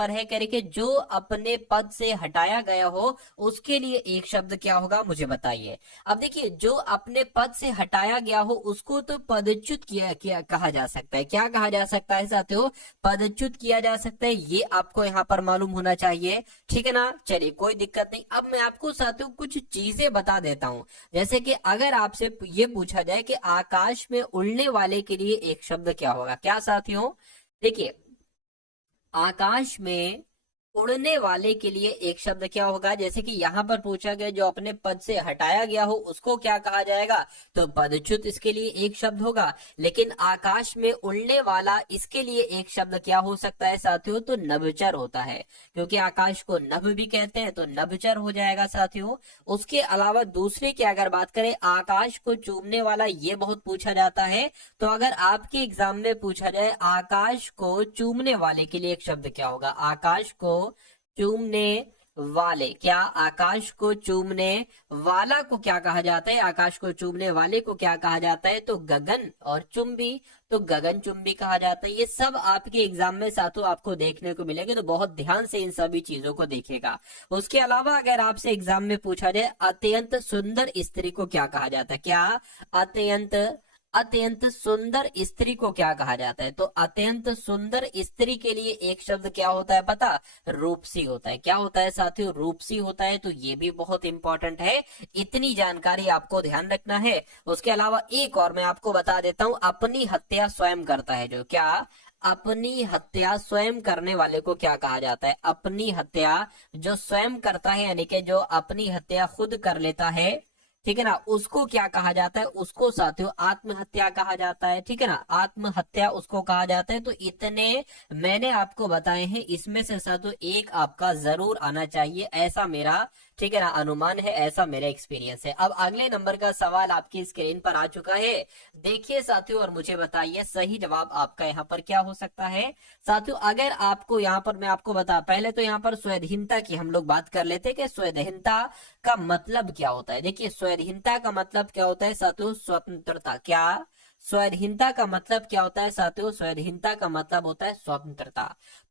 पर है, कह रहे कि जो अपने पद से हटाया गया हो उसके लिए एक शब्द क्या होगा, मुझे बताइए। अब देखिए, जो अपने पद से हटाया गया हो उसको तो पदच्युत किया कहा जा सकता है। क्या कहा जा सकता है साथियों, पदच्युत किया जा सकता है। ये आपको यहाँ पर मालूम होना चाहिए, ठीक है ना। चलिए कोई दिक्कत नहीं। अब मैं आपको साथियों कुछ चीजें बता देता हूं। जैसे कि अगर आपसे ये पूछा जाए कि आकाश में उड़ने वाले के लिए एक शब्द क्या होगा, क्या साथियों, देखिए आकाश में उड़ने वाले के लिए एक शब्द क्या होगा, जैसे कि यहाँ पर पूछा गया जो अपने पद से हटाया गया हो उसको क्या कहा जाएगा, तो पदच्युत इसके लिए एक शब्द होगा। लेकिन आकाश में उड़ने वाला, इसके लिए एक शब्द क्या हो सकता है साथियों, तो नभचर होता है, क्योंकि आकाश को नभ भी कहते हैं, तो नभचर हो जाएगा साथियों। उसके अलावा दूसरे की अगर बात करें, आकाश को चूमने वाला, ये बहुत पूछा जाता है। तो अगर आपके एग्जाम में पूछा जाए आकाश को चूमने वाले के लिए एक शब्द क्या होगा, आकाश को चूमने वाले, क्या आकाश को चूमने वाला को क्या कहा जाता है, आकाश को चूमने वाले को क्या कहा जाता है, तो गगन और चुंबी, तो गगन चुंबी कहा जाता है। ये सब आपके एग्जाम में साथों आपको देखने को मिलेंगे, तो बहुत ध्यान से इन सभी चीजों को देखिएगा। उसके अलावा अगर आपसे एग्जाम में पूछा जाए अत्यंत सुंदर स्त्री को क्या कहा जाता है, क्या अत्यंत अत्यंत सुंदर स्त्री को क्या कहा जाता है, तो अत्यंत सुंदर स्त्री के लिए एक शब्द क्या होता है पता, रूपसी होता है। क्या होता है साथियों, रूपसी होता है। तो ये भी बहुत इंपॉर्टेंट है, इतनी जानकारी आपको ध्यान रखना है। उसके अलावा एक और मैं आपको बता देता हूं, अपनी हत्या स्वयं करता है जो, क्या अपनी हत्या स्वयं करने वाले को क्या कहा जाता है, अपनी हत्या जो स्वयं करता है, यानी कि जो अपनी हत्या खुद कर लेता है, ठीक है ना, उसको क्या कहा जाता है, उसको साथियों आत्महत्या कहा जाता है, ठीक है ना, आत्महत्या उसको कहा जाता है। तो इतने मैंने आपको बताए हैं, इसमें से साथियों एक आपका जरूर आना चाहिए, ऐसा मेरा, ठीक है ना, अनुमान है, ऐसा मेरा एक्सपीरियंस है। अब अगले नंबर का सवाल आपकी स्क्रीन पर आ चुका है, देखिए साथियों और मुझे बताइए सही जवाब आपका यहाँ पर क्या हो सकता है। साथियों अगर आपको यहाँ पर मैं आपको बता, पहले तो यहाँ पर स्वाधीनता की हम लोग बात कर लेते हैं कि स्वाधीनता का मतलब क्या होता है। देखिए स्वाधीनता का मतलब क्या होता है साथियों, स्वतंत्रता। क्या स्वाधीनता का मतलब क्या होता है साथियों, स्वाधीनता का मतलब होता है स्वतंत्रता।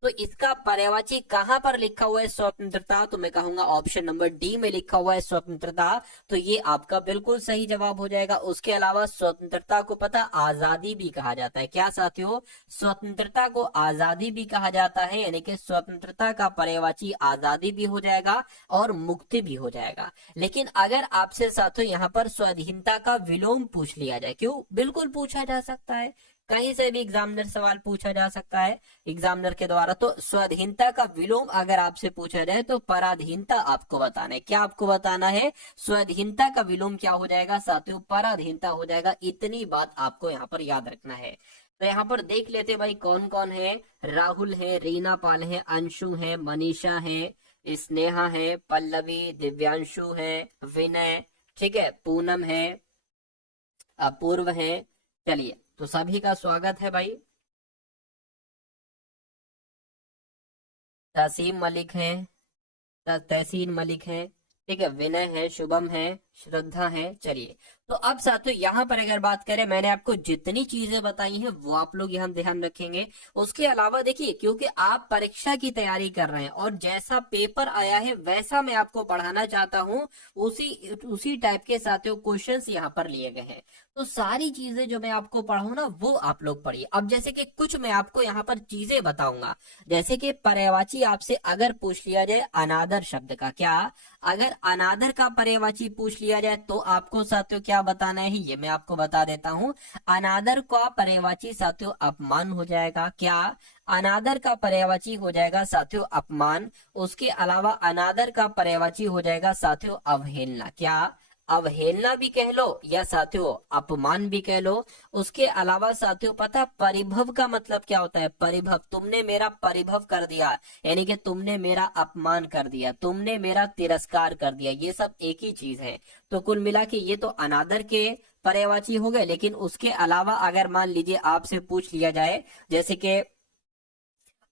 तो इसका पर्यायवाची कहां पर लिखा हुआ है स्वतंत्रता, तो मैं कहूंगा ऑप्शन नंबर डी में लिखा हुआ है स्वतंत्रता। तो ये आपका बिल्कुल सही जवाब हो जाएगा। उसके अलावा स्वतंत्रता को पता आजादी भी कहा जाता है, क्या साथियों, स्वतंत्रता को आजादी भी कहा जाता है, यानी कि स्वतंत्रता का पर्यायवाची आजादी भी हो जाएगा और मुक्ति भी हो जाएगा। लेकिन अगर आपसे साथियों यहाँ पर स्वाधीनता का विलोम पूछ लिया जाए, क्यों, बिल्कुल पूछा जा सकता है, कहीं से भी एग्जामिनर सवाल पूछा जा सकता है एग्जामिनर के द्वारा। तो स्वाधीनता का विलोम अगर आपसे पूछा जाए तो पराधीनता आपको बताना है। क्या आपको बताना है, स्वाधीनता का विलोम क्या हो जाएगा साथियों, पराधीनता हो जाएगा। इतनी बात आपको यहाँ पर याद रखना है। तो यहाँ पर देख लेते भाई कौन कौन है, राहुल है, रीना पाल है, अंशु है, मनीषा है, स्नेहा है, पल्लवी, दिव्यांशु है, विनय, ठीक है, पूनम है, अपूर्व है। चलिए तो सभी का स्वागत है भाई। तसीम मलिक है, तहसीन मलिक है, ठीक है, विनय है, शुभम है, श्रद्धा है। चलिए तो अब साथियों यहाँ पर अगर बात करें, मैंने आपको जितनी चीजें बताई हैं वो आप लोग यहाँ ध्यान रखेंगे। उसके अलावा देखिए, क्योंकि आप परीक्षा की तैयारी कर रहे हैं और जैसा पेपर आया है वैसा मैं आपको पढ़ाना चाहता हूँ, उसी उसी टाइप के साथियों क्वेश्चंस यहाँ पर लिए गए हैं। तो सारी चीजें जो मैं आपको पढ़ाऊँ ना वो आप लोग पढ़िए। अब जैसे कि कुछ मैं आपको यहाँ पर चीजें बताऊंगा, जैसे कि पर्यायवाची आपसे अगर पूछ लिया जाए अनादर शब्द का, क्या अगर अनादर का पर्यायवाची पूछ लिया जाए तो आपको साथियों क्या बताना है, ये मैं आपको बता देता हूँ। अनादर का पर्यायवाची साथियों अपमान हो जाएगा। क्या अनादर का पर्यायवाची हो जाएगा साथियों अपमान। उसके अलावा अनादर का पर्यायवाची हो जाएगा साथियों अवहेलना। क्या अवहेलना भी कह लो या साथियों अपमान भी कह लो। उसके अलावा साथियों पता परिभव का मतलब क्या होता है, परिभव, तुमने मेरा परिभव कर दिया, यानी कि तुमने मेरा अपमान कर दिया, तुमने मेरा तिरस्कार कर दिया, ये सब एक ही चीज है। तो कुल मिला के ये तो अनादर के पर्यायवाची हो गए। लेकिन उसके अलावा अगर मान लीजिए आपसे पूछ लिया जाए जैसे कि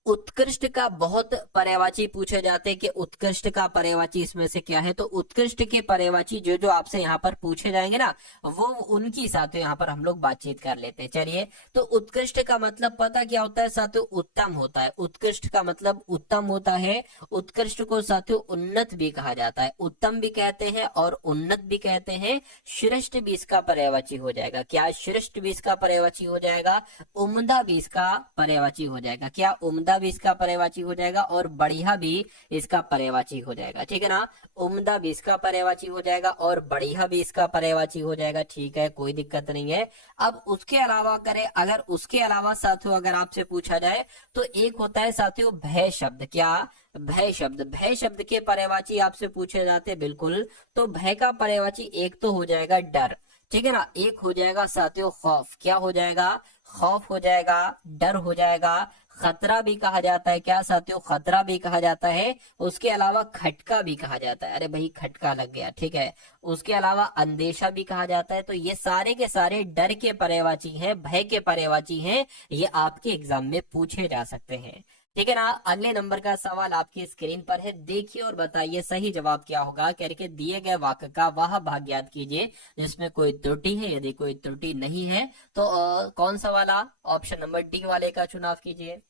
उत्कृष्ट का बहुत पर्यायवाची पूछे जाते हैं कि उत्कृष्ट का पर्यायवाची इसमें से क्या है। तो उत्कृष्ट के पर्यायवाची जो जो आपसे यहाँ पर पूछे जाएंगे ना, वो उनकी साथियों यहाँ पर हम लोग बातचीत कर लेते हैं। चलिए, तो उत्कृष्ट का मतलब पता क्या होता है साथियों? उत्तम होता है। उत्कृष्ट का मतलब उत्तम होता है। उत्कृष्ट को साथियों उन्नत भी कहा जाता है, उत्तम भी कहते हैं और उन्नत भी कहते हैं। श्रेष्ठ भी इसका पर्यायवाची हो जाएगा। क्या श्रेष्ठ भी इसका पर्यायवाची हो जाएगा? उम्दा भी इसका पर्यायवाची हो जाएगा। क्या उम्दा भी इसका पर्यायवाची हो जाएगा और बढ़िया भी इसका पर्यायवाची हो जाएगा। ठीक है ना, उम्दा भी इसका पर्यायवाची हो जाएगा और बढ़िया भी इसका पर्यायवाची हो जाएगा। ठीक है, कोई दिक्कत नहीं है। अब उसके अलावा करें, अगर उसके अलावा साथियों अगर आपसे पूछा जाए तो एक होता है साथियों भय शब्द। क्या? भय शब्द। भय शब्द के पर्यायवाची आपसे पूछे जाते हैं, बिल्कुल। तो भय का पर्यायवाची एक तो हो जाएगा डर, ठीक है ना, एक हो जाएगा साथियों खौफ। क्या हो जाएगा? खौफ हो जाएगा, डर हो जाएगा, खतरा भी कहा जाता है। क्या साथियों? खतरा भी कहा जाता है। उसके अलावा खटका भी कहा जाता है। अरे भाई खटका लग गया, ठीक है। उसके अलावा अंदेशा भी कहा जाता है। तो ये सारे के सारे डर के पर्यायवाची हैं, भय के पर्यायवाची हैं। ये आपके एग्जाम में पूछे जा सकते हैं। ठीक है ना। अगले नंबर का सवाल आपकी स्क्रीन पर है, देखिए और बताइए सही जवाब क्या होगा। करके दिए गए वाक्य का वह भाग याद कीजिए जिसमें कोई त्रुटि है। यदि कोई त्रुटि नहीं है तो कौन सा वाला? ऑप्शन नंबर डी वाले का चुनाव कीजिए।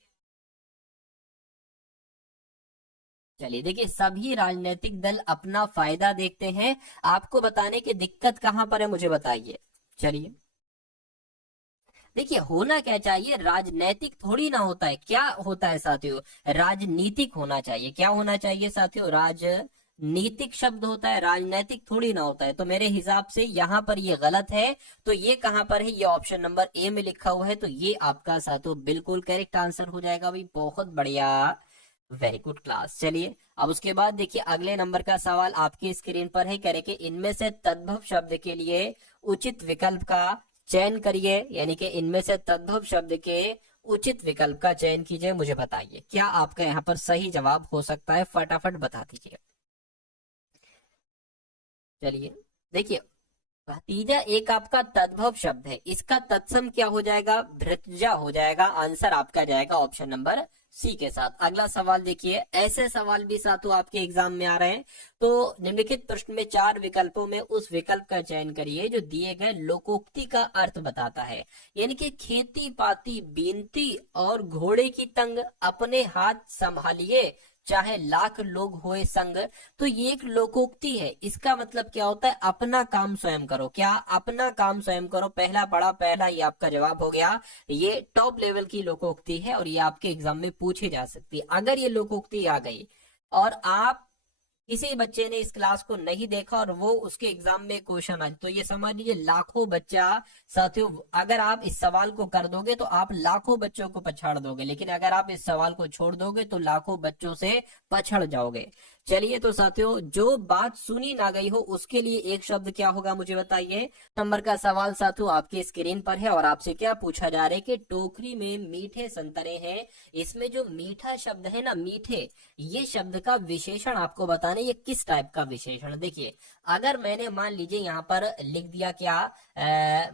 चलिए देखिए, सभी राजनीतिक दल अपना फायदा देखते हैं। आपको बताने की दिक्कत कहां पर है मुझे बताइए। चलिए देखिए, होना क्या चाहिए? राजनैतिक थोड़ी ना होता है। क्या होता है साथियों? राजनीतिक होना चाहिए। क्या होना चाहिए साथियों? राजनीतिक शब्द होता है, राजनैतिक थोड़ी ना होता है। तो मेरे हिसाब से यहाँ पर ये गलत है। तो ये कहां पर है? ये ऑप्शन नंबर ए में लिखा हुआ है। तो ये आपका साथियों बिल्कुल करेक्ट आंसर हो जाएगा भाई। बहुत बढ़िया, वेरी गुड क्लास। चलिए अब उसके बाद देखिए, अगले नंबर का सवाल आपकी स्क्रीन पर है। कह रहे कि इनमें से तद्भव शब्द के लिए उचित विकल्प का चयन करिए। यानी कि इनमें से तद्भव शब्द के उचित विकल्प का चयन कीजिए। मुझे बताइए क्या आपका यहाँ पर सही जवाब हो सकता है, फटाफट बता दीजिए। चलिए देखिए, भतीजा एक आपका तद्भव शब्द है। इसका तत्सम क्या हो जाएगा? भृतजा हो जाएगा। आंसर आपका जाएगा ऑप्शन नंबर सी के साथ। अगला सवाल देखिए, ऐसे सवाल भी साथों आपके एग्जाम में आ रहे हैं। तो निम्नलिखित प्रश्न में 4 विकल्पों में उस विकल्प का चयन करिए जो दिए गए लोकोक्ति का अर्थ बताता है। यानी कि खेती पाती बीनती और घोड़े की तंग, अपने हाथ संभालिए चाहे लाख लोग होए संग। तो ये एक लोकोक्ति है। इसका मतलब क्या होता है? अपना काम स्वयं करो। क्या? अपना काम स्वयं करो। पहला पढ़ा, पहला ये आपका जवाब हो गया। ये टॉप लेवल की लोकोक्ति है और ये आपके एग्जाम में पूछी जा सकती है। अगर ये लोकोक्ति आ गई और आप किसी बच्चे ने इस क्लास को नहीं देखा और वो उसके एग्जाम में क्वेश्चन आज, तो ये समझ लीजिए लाखों बच्चा साथियों, अगर आप इस सवाल को कर दोगे तो आप लाखों बच्चों को पछाड़ दोगे, लेकिन अगर आप इस सवाल को छोड़ दोगे तो लाखों बच्चों से पछड़ जाओगे। चलिए तो साथियों, जो बात सुनी ना गई हो उसके लिए एक शब्द क्या होगा मुझे बताइए। नंबर का सवाल साथियों आपकी स्क्रीन पर है और आपसे क्या पूछा जा रहा है कि टोकरी में मीठे संतरे हैं। इसमें जो मीठा शब्द है ना, मीठे, ये शब्द का विशेषण आपको बताना, ये किस टाइप का विशेषण। देखिए, अगर मैंने मान लीजिए यहाँ पर लिख दिया क्या,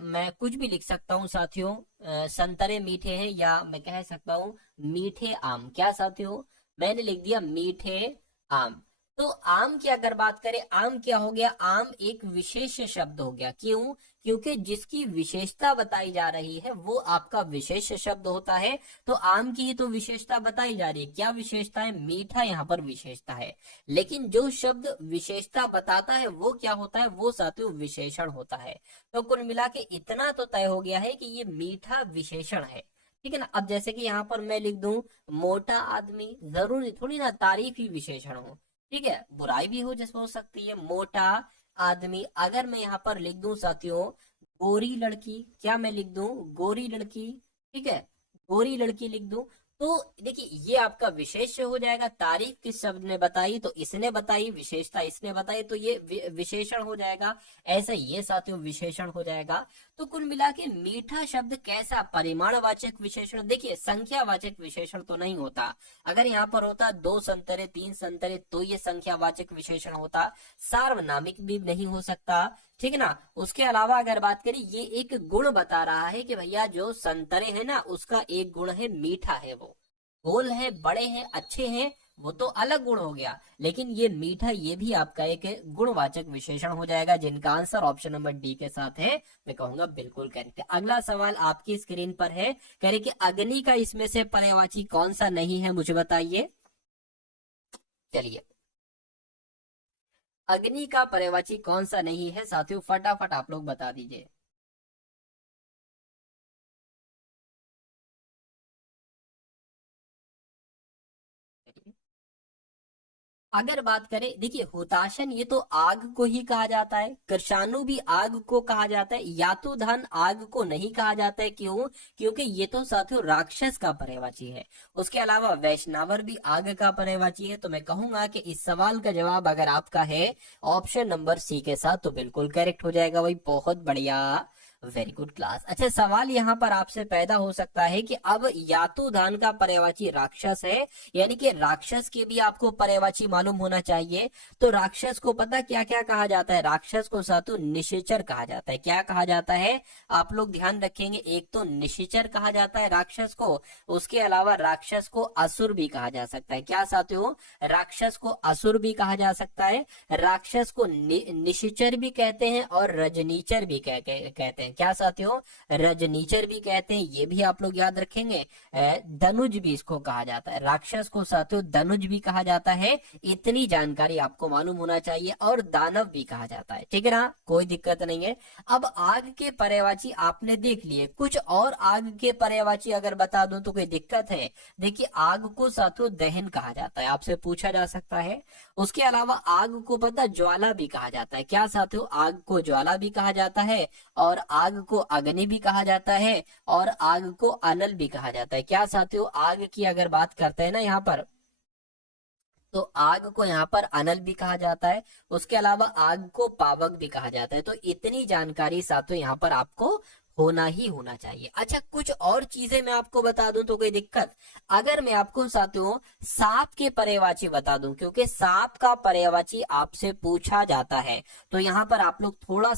मैं कुछ भी लिख सकता हूँ साथियों। संतरे मीठे हैं, या मैं कह सकता हूँ मीठे आम। क्या साथियों? मैंने लिख दिया मीठे आम। तो आम की अगर बात करें, आम क्या हो गया? आम एक विशेष शब्द हो गया। क्यों? क्योंकि जिसकी विशेषता बताई जा रही है वो आपका विशेष शब्द होता है। तो आम की ही तो विशेषता बताई जा रही है। क्या विशेषता है? मीठा यहाँ पर विशेषता है। लेकिन जो शब्द विशेषता बताता है वो क्या होता है? वो साथियों विशेषण होता है। तो कुल मिला के इतना तो तय हो गया है कि ये मीठा विशेषण है। ठीक है ना। अब जैसे कि यहाँ पर मैं लिख दूं मोटा आदमी, जरूरी थोड़ी ना तारीफ ही विशेषण हो। ठीक है, बुराई भी हो जैसे हो सकती है। मोटा आदमी, अगर मैं यहाँ पर लिख दूं साथियों गोरी लड़की, क्या मैं लिख दूं गोरी लड़की? ठीक है, गोरी लड़की लिख दूं। तो देखिए, ये आपका विशेष हो जाएगा। तारीफ किस शब्द ने बताई? तो इसने बताई। विशेषता इसने बताई, तो ये विशेषण हो जाएगा। ऐसा ये साथियों विशेषण हो जाएगा। तो कुल मिला के मीठा शब्द कैसा? परिमाणवाचक विशेषण। देखिए, संख्यावाचक विशेषण तो नहीं होता। अगर यहाँ पर होता 2 संतरे 3 संतरे तो ये संख्यावाचक विशेषण होता। सार्वनामिक भी नहीं हो सकता। ठीक है ना। उसके अलावा अगर बात करें, ये एक गुण बता रहा है कि भैया जो संतरे है ना उसका एक गुण है मीठा है वो। गोल है, बड़े हैं, अच्छे हैं, वो तो अलग गुण हो गया, लेकिन ये मीठा ये भी आपका एक गुणवाचक विशेषण हो जाएगा, जिनका आंसर ऑप्शन नंबर डी के साथ है। मैं कहूंगा बिल्कुल करेक्ट है। अगला सवाल आपकी स्क्रीन पर है, कह रहे कि अग्नि का इसमें से पर्यायवाची कौन सा नहीं है, मुझे बताइए। चलिए, अग्नि का पर्यायवाची कौन सा नहीं है साथियों, फटाफट आप लोग बता दीजिए। अगर बात करें, देखिए हुताशन ये तो आग को ही कहा जाता है, कृषाणु भी आग को कहा जाता है, यातुधन आग को नहीं कहा जाता है। क्यों? क्योंकि ये तो साथियों राक्षस का पर्यायवाची है। उसके अलावा वैष्णवर भी आग का पर्यायवाची है। तो मैं कहूंगा कि इस सवाल का जवाब अगर आपका है ऑप्शन नंबर सी के साथ, तो बिल्कुल करेक्ट हो जाएगा भाई, बहुत बढ़िया, वेरी गुड क्लास। अच्छा, सवाल यहाँ पर आपसे पैदा हो सकता है कि अब यातुधान का पर्यायवाची राक्षस है, यानी कि राक्षस के भी आपको पर्यायवाची मालूम होना चाहिए। तो राक्षस को पता क्या क्या कहा जाता है? राक्षस को सातु निशाचर कहा जाता है। क्या कहा जाता है? आप लोग ध्यान रखेंगे, एक तो निशाचर कहा जाता है राक्षस को, उसके अलावा राक्षस को असुर भी कहा जा सकता है। क्या साथियों? राक्षस को असुर भी कहा जा सकता है, राक्षस को निशाचर भी कहते हैं और रजनीचर भी कहते हैं। क्या साथियों? रजनीचर भी कहते हैं, ये भी आप लोग याद रखेंगे। धनुज भी इसको कहा जाता है, राक्षस को साथियों धनुज भी कहा जाता है। इतनी जानकारी आपको मालूम होना चाहिए। और दानव भी कहा जाता है, ठीक है ना, कोई दिक्कत नहीं है। अब आग के पर्यायवाची आपने देख लिए, कुछ और आग के पर्यायवाची अगर बता दूं तो कोई दिक्कत है? देखिए, आग को साथियों दहन कहा जाता है, आपसे पूछा जा सकता है। उसके अलावा आग को पता ज्वाला भी कहा जाता है। क्या साथियों? आग को ज्वाला भी कहा जाता है, और आग को अग्नि भी कहा जाता है, और आग को अनल भी कहा जाता है। क्या साथियों? आग की अगर बात करते हैं ना यहाँ पर, तो आग को यहाँ पर अनल भी कहा जाता है। उसके अलावा आग को पावक भी कहा जाता है। तो इतनी जानकारी साथियों यहाँ पर आपको होना ही होना चाहिए। अच्छा, कुछ और चीजें मैं आपको बता दूं तो कोई दिक्कत? अगर मैं आपको साथियों सांप के पर्यायवाची बता दूं, क्योंकि सांप का पर्यायवाची आपसे पूछा जाता है, तो यहाँ पर आप लोग थोड़ा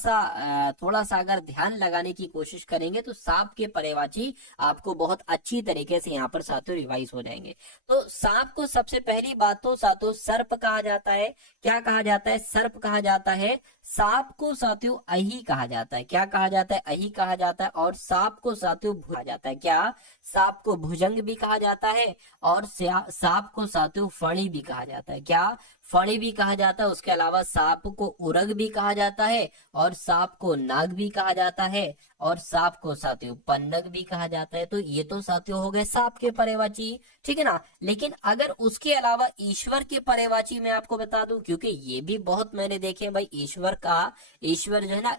सा अगर ध्यान लगाने की कोशिश करेंगे तो सांप के पर्यायवाची आपको बहुत अच्छी तरीके से यहाँ पर साथियों रिवाइज हो जाएंगे। तो सांप को सबसे पहली बात तो साथियों सर्प कहा जाता है। क्या कहा जाता है? सर्प कहा जाता है। सांप को साथियों अही कहा जाता है। क्या कहा जाता है? अही कहा जाता है। और सांप को साथियों कहा जाता है। क्या? सांप को भुजंग भी कहा जाता है, और सांप को साथियों फणी भी कहा जाता है। क्या? फणी भी कहा जाता है। उसके अलावा सांप को उरग भी कहा जाता है, और सांप को नाग भी कहा जाता है, और सांप को साथियों पन्नग भी कहा जाता है। तो ये तो साथियों हो गए सांप के पर्यायवाची, ठीक है ना। लेकिन अगर उसके अलावा ईश्वर के पर्यायवाची मैं आपको बता दूं, क्योंकि ये भी बहुत मैंने देखे भाई, ईश्वर जो है ना,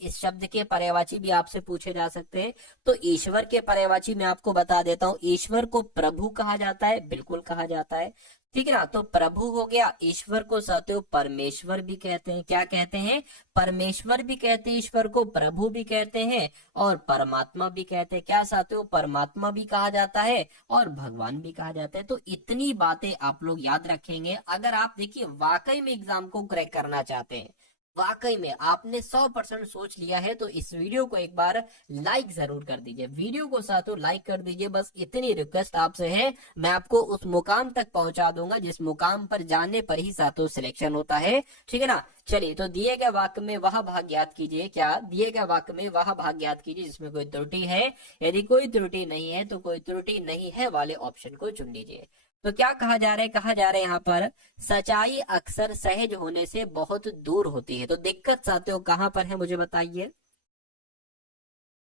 इस शब्द के पर्यायवाची भी आपसे पूछे जा सकते हैं। तो ईश्वर के पर्यायवाची मैं आपको बता देता हूँ। ईश्वर को प्रभु कहा जाता है, बिल्कुल कहा जाता है, ठीक है ना। तो प्रभु हो गया। ईश्वर को साथियों परमेश्वर भी कहते हैं। क्या कहते हैं? परमेश्वर भी कहते हैं ईश्वर को, प्रभु भी कहते हैं, और परमात्मा भी कहते हैं। क्या साथियों? परमात्मा भी कहा जाता है और भगवान भी कहा जाता है। तो इतनी बातें आप लोग याद रखेंगे। अगर आप देखिए वाकई में एग्जाम को क्रैक करना चाहते हैं, वाकई में आपने 100% सोच लिया है, तो इस वीडियो को एक बार लाइक जरूर कर दीजिए। वीडियो को साथों लाइक कर दीजिए, बस इतनी रिक्वेस्ट आपसे है। मैं आपको उस मुकाम तक पहुंचा दूंगा जिस मुकाम पर जाने पर ही साथों सिलेक्शन होता है, ठीक है ना। चलिए, तो दिए गए वाक्य में वह भाग ज्ञात कीजिए। क्या? दिए गए वाक्य में वह भाग ज्ञात कीजिए जिसमें कोई त्रुटि है। यदि कोई त्रुटि नहीं है तो कोई त्रुटि नहीं है वाले ऑप्शन को चुन लीजिए। तो क्या कहा जा रहा है? कहा जा रहा है यहाँ पर सच्चाई अक्सर सहज होने से बहुत दूर होती है। तो दिक्कत साथियों कहाँ पर है, मुझे बताइए।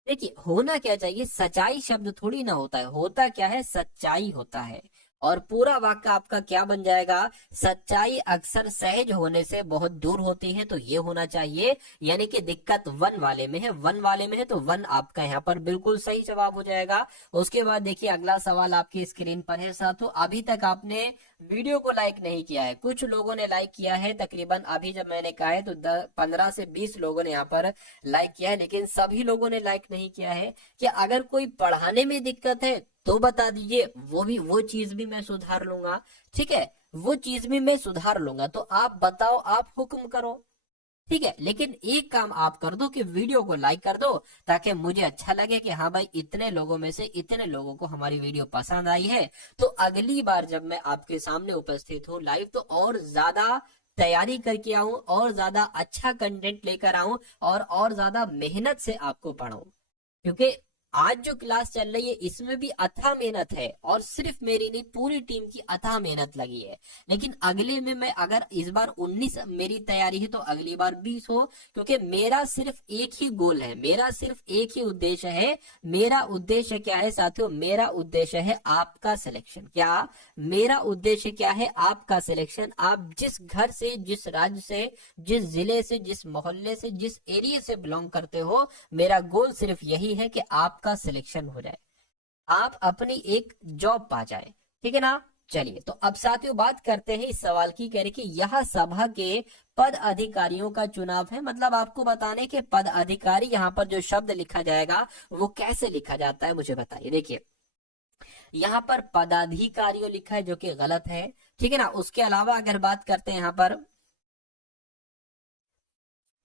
देखिए, होना क्या चाहिए, सच्चाई शब्द थोड़ी ना होता है, होता क्या है? सच्चाई होता है। और पूरा वाक्य आपका क्या बन जाएगा? सच्चाई अक्सर सहज होने से बहुत दूर होती है। तो ये होना चाहिए, यानी कि दिक्कत वन वाले में है। वन वाले में है तो वन आपका यहाँ पर बिल्कुल सही जवाब हो जाएगा। उसके बाद देखिए अगला सवाल आपकी स्क्रीन पर है साथियों। अभी तक आपने वीडियो को लाइक नहीं किया है, कुछ लोगों ने लाइक किया है, तकरीबन अभी जब मैंने कहा है तो 15 से 20 लोगों ने यहाँ पर लाइक किया है, लेकिन सभी लोगों ने लाइक नहीं किया है। कि अगर कोई पढ़ाने में दिक्कत है तो बता दीजिए, वो चीज भी मैं सुधार लूंगा, ठीक है, वो चीज भी मैं सुधार लूंगा। तो आप बताओ, आप हुक्म करो, ठीक है, लेकिन एक काम आप कर दो कि वीडियो को लाइक कर दो, ताकि मुझे अच्छा लगे कि हाँ भाई इतने लोगों में से इतने लोगों को हमारी वीडियो पसंद आई है। तो अगली बार जब मैं आपके सामने उपस्थित हूँ लाइव, तो और ज्यादा तैयारी करके आऊं, और ज्यादा अच्छा कंटेंट लेकर आऊं, और ज्यादा मेहनत से आपको पढ़ाऊं। क्योंकि आज जो क्लास चल रही है इसमें भी अथाह मेहनत है, और सिर्फ मेरी नहीं पूरी टीम की अथाह मेहनत लगी है। लेकिन अगले में मैं अगर इस बार 19 मेरी तैयारी है तो अगली बार 20 हो, क्योंकि मेरा सिर्फ एक ही गोल है, मेरा सिर्फ एक ही उद्देश्य है। मेरा उद्देश्य क्या है साथियों? मेरा उद्देश्य है आपका सिलेक्शन। क्या मेरा उद्देश्य क्या है? आपका सिलेक्शन। आप जिस घर से, जिस राज्य से, जिस जिले से, जिस मोहल्ले से, जिस एरिया से बिलोंग करते हो, मेरा गोल सिर्फ यही है कि आपका सिलेक्शन हो जाए, आप अपनी एक जॉब पा जाए। ठीक है ना? चलिए, तो अब साथियों बात करते हैं इस सवाल की। कह रहे कि यह सभा के पद अधिकारियों का चुनाव है। मतलब आपको बताने के पद अधिकारी, यहाँ पर जो शब्द लिखा जाएगा वो कैसे लिखा जाता है मुझे बताइए। देखिए, यहाँ पर पदाधिकारियों लिखा है जो कि गलत है। ठीक है ना? उसके अलावा अगर बात करते हैं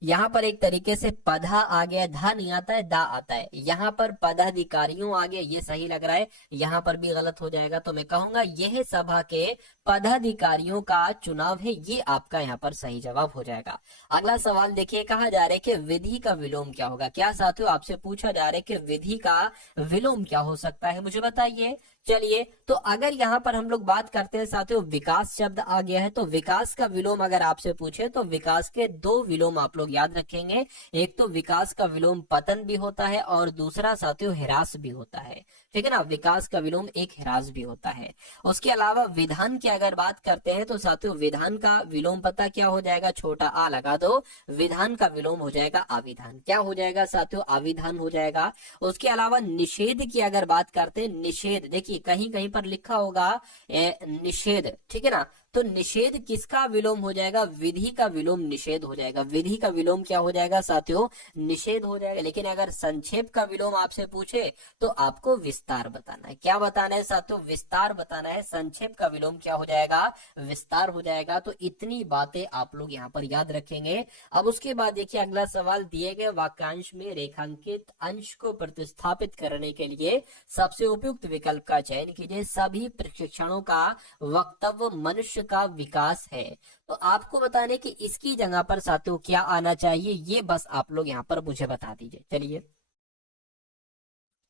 यहाँ पर एक तरीके से पधा आ गया, धा नहीं आता है, दा आता है। यहाँ पर पदाधिकारियों आ गया, ये सही लग रहा है। यहाँ पर भी गलत हो जाएगा, तो मैं कहूंगा यह सभा के पदाधिकारियों का चुनाव है, ये आपका यहाँ पर सही जवाब हो जाएगा। अगला सवाल देखिए, कहा जा रहा है कि विधि का विलोम क्या होगा। क्या साथियों आपसे पूछा जा रहा है कि विधि का विलोम क्या हो सकता है, मुझे बताइए। चलिए, तो अगर यहाँ पर हम लोग बात करते हैं साथियों, विकास शब्द आ गया है, तो विकास का विलोम अगर आपसे पूछे तो विकास के दो विलोम आप लोग याद रखेंगे। एक तो विकास का विलोम पतन भी होता है, और दूसरा साथियों ह्रास भी होता है। ठीक है ना? विकास का विलोम एक ह्रास भी होता है। उसके अलावा विधान की अगर बात करते हैं तो साथियों विधान का विलोम पता क्या हो जाएगा? छोटा आ लगा दो, विधान का विलोम हो जाएगा अविधान। क्या हो जाएगा साथियों? अविधान हो जाएगा। उसके अलावा निषेध की अगर बात करते हैं, निषेध देखिए कहीं कहीं पर लिखा होगा निषेध। ठीक है ना? तो निषेध किसका विलोम हो जाएगा? विधि का विलोम निषेध हो जाएगा। विधि का विलोम क्या हो जाएगा साथियों? निषेध हो जाएगा। लेकिन अगर संक्षेप का विलोम आपसे पूछे तो आपको विस्तार बताना है। क्या बताना है साथियों? विस्तार बताना है। संक्षेप का विलोम क्या हो जाएगा? विस्तार हो जाएगा। तो इतनी बातें आप लोग यहाँ पर याद रखेंगे। अब उसके बाद देखिए अगला सवाल, दिए गए वाक्यांश में रेखांकित अंश को प्रतिस्थापित करने के लिए सबसे उपयुक्त विकल्प का चयन कीजिए। सभी प्रशिक्षणों का वक्तव्य मनुष्य का विकास है। तो आपको बताने कि इसकी जगह पर साथियों क्या आना चाहिए, ये बस आप लोग यहाँ पर मुझे बता दीजिए। चलिए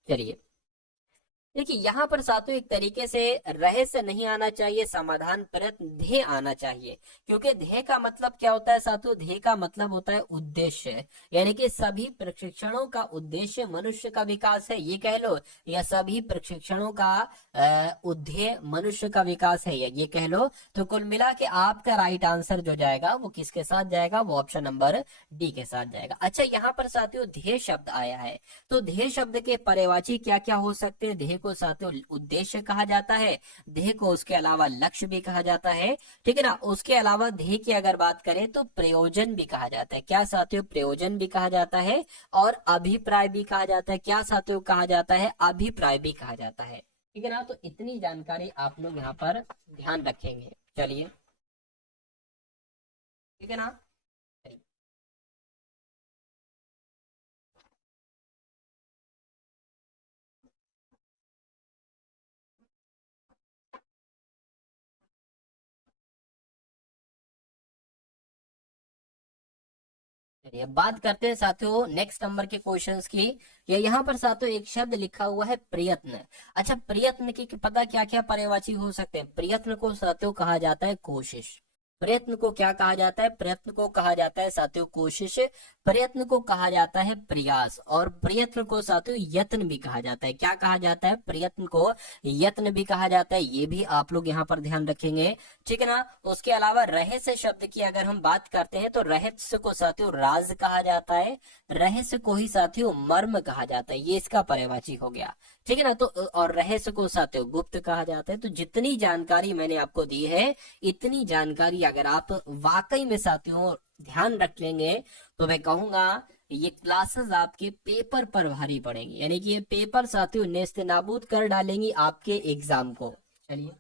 चलिए, देखिए यहाँ पर साथियों एक तरीके से रहस्य नहीं आना चाहिए, समाधान प्रयत्न ध्येय आना चाहिए। क्योंकि ध्येय का मतलब क्या होता है साथियों? ध्येय का मतलब होता है उद्देश्य। यानी कि सभी प्रशिक्षणों का उद्देश्य मनुष्य का विकास है, ये कह लो, या सभी प्रशिक्षणों का उद्देश्य मनुष्य का विकास है, या ये कह लो। तो कुल मिला के आपका राइट आंसर जो जाएगा वो किसके साथ जाएगा? वो ऑप्शन नंबर डी के साथ जाएगा। अच्छा, यहाँ पर साथियों ध्येय शब्द आया है, तो ध्येय शब्द के पर्यायवाची क्या क्या हो सकते हैं? ध्येय को साथियों उद्देश्य कहा जाता है, ध्येय को उसके अलावा लक्ष्य भी कहा जाता है। ठीक है ना? उसके अलावा ध्येय की अगर बात करें तो प्रयोजन भी कहा जाता है। क्या साथियों? प्रयोजन भी कहा जाता है, और अभिप्राय भी कहा जाता है। क्या साथियों कहा जाता है? अभिप्राय भी कहा जाता है। ठीक है ना? तो इतनी जानकारी आप लोग यहाँ पर ध्यान रखेंगे। चलिए, ठीक है ना? चलिए, बात करते हैं साथियों नेक्स्ट नंबर के क्वेश्चंस की। ये यहाँ पर साथियों एक शब्द लिखा हुआ है प्रयत्न। अच्छा, प्रयत्न की पता क्या क्या पर्यायवाची हो सकते हैं? प्रयत्न को साथियों कहा जाता है कोशिश। प्रयत्न को क्या कहा जाता है? प्रयत्न को कहा जाता है साथियों कोशिश। प्रयत्न को कहा जाता है प्रयास, और प्रयत्न को साथियों यत्न भी कहा जाता है। क्या कहा जाता है? प्रयत्न को यत्न भी कहा जाता है। ये भी आप लोग यहाँ पर ध्यान रखेंगे। ठीक है ना? उसके अलावा रहस्य शब्द की अगर हम बात करते हैं तो रहस्य को साथियों राज कहा जाता है, रहस्य को ही साथियों मर्म कहा जाता है। ये इसका पर्यायवाची हो गया। ठीक है ना? तो और रहस्य को साथियों गुप्त कहा जाता है। तो जितनी जानकारी मैंने आपको दी है, इतनी जानकारी अगर आप वाकई में साथियों ध्यान रख लेंगे तो मैं कहूंगा ये क्लासेस आपके पेपर पर भारी पड़ेंगी। यानी कि ये पेपर साथियों नेस्त नाबूद कर डालेंगी आपके एग्जाम को। चलिए,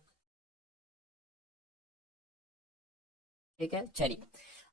ठीक है, चलिए।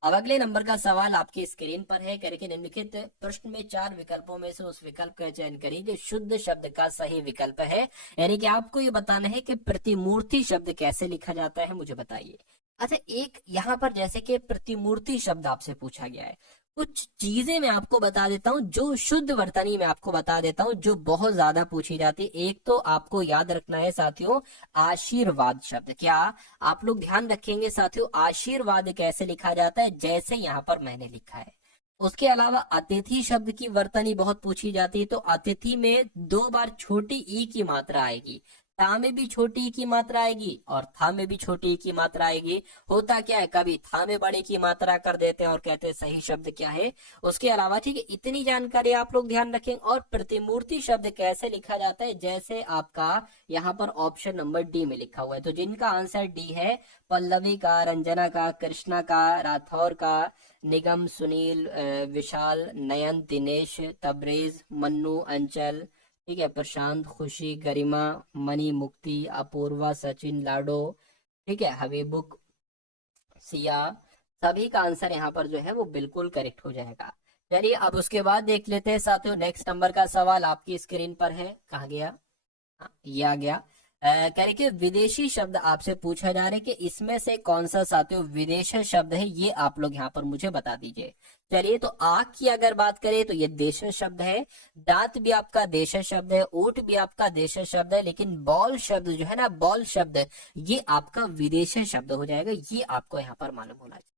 अब अगले नंबर का सवाल आपकी स्क्रीन पर है। करके निम्नलिखित प्रश्न में 4 विकल्पों में से उस विकल्प का चयन करिए जो शुद्ध शब्द का सही विकल्प है। यानी कि आपको ये बताना है कि प्रतिमूर्ति शब्द कैसे लिखा जाता है, मुझे बताइए। अच्छा, एक यहाँ पर जैसे कि प्रतिमूर्ति शब्द आपसे पूछा गया है, कुछ चीजें मैं आपको बता देता हूँ जो शुद्ध वर्तनी में आपको बता देता हूँ जो बहुत ज्यादा पूछी जाती है। एक तो आपको याद रखना है साथियों, आशीर्वाद शब्द। क्या आप लोग ध्यान रखेंगे साथियों, आशीर्वाद कैसे लिखा जाता है, जैसे यहाँ पर मैंने लिखा है। उसके अलावा अतिथि शब्द की वर्तनी बहुत पूछी जाती है, तो अतिथि में 2 बार छोटी ई की मात्रा आएगी। ता में भी छोटी ई की मात्रा आएगी और था में भी छोटी ई की मात्रा आएगी। होता क्या है, कभी था में बड़े की मात्रा कर देते हैं और कहते हैं सही शब्द क्या है। उसके अलावा ठीक है, इतनी जानकारी आप लोग ध्यान रखें। और प्रतिमूर्ति शब्द कैसे लिखा जाता है, जैसे आपका यहाँ पर ऑप्शन नंबर डी में लिखा हुआ है। तो जिनका आंसर डी है, पल्लवी का, रंजना का, कृष्णा का, राठौर का, निगम, सुनील, विशाल, नयन, दिनेश, तबरेज, मन्नू, अंचल, ठीक है, प्रशांत, खुशी, गरिमा, मनी, मुक्ति, अपूर्वा, सचिन, लाडो, ठीक है, हबीबुक, सिया, सभी का आंसर यहाँ पर जो है वो बिल्कुल करेक्ट हो जाएगा। चलिए अब उसके बाद देख लेते हैं साथियों, नेक्स्ट नंबर का सवाल आपकी स्क्रीन पर है। कहाँ गया, ये आ गया। करके विदेशी शब्द आपसे पूछा जा रहा है कि इसमें से कौन सा साथियों विदेशी शब्द है, ये आप लोग यहाँ पर मुझे बता दीजिए। चलिए, तो आंख की अगर बात करें तो ये देश शब्द है, दांत भी आपका देश शब्द है, ऊंट भी आपका देश शब्द है, लेकिन बॉल शब्द जो है ना, बॉल शब्द, ये आपका विदेशी शब्द हो जाएगा। ये आपको यहाँ पर मालूम होना चाहिए।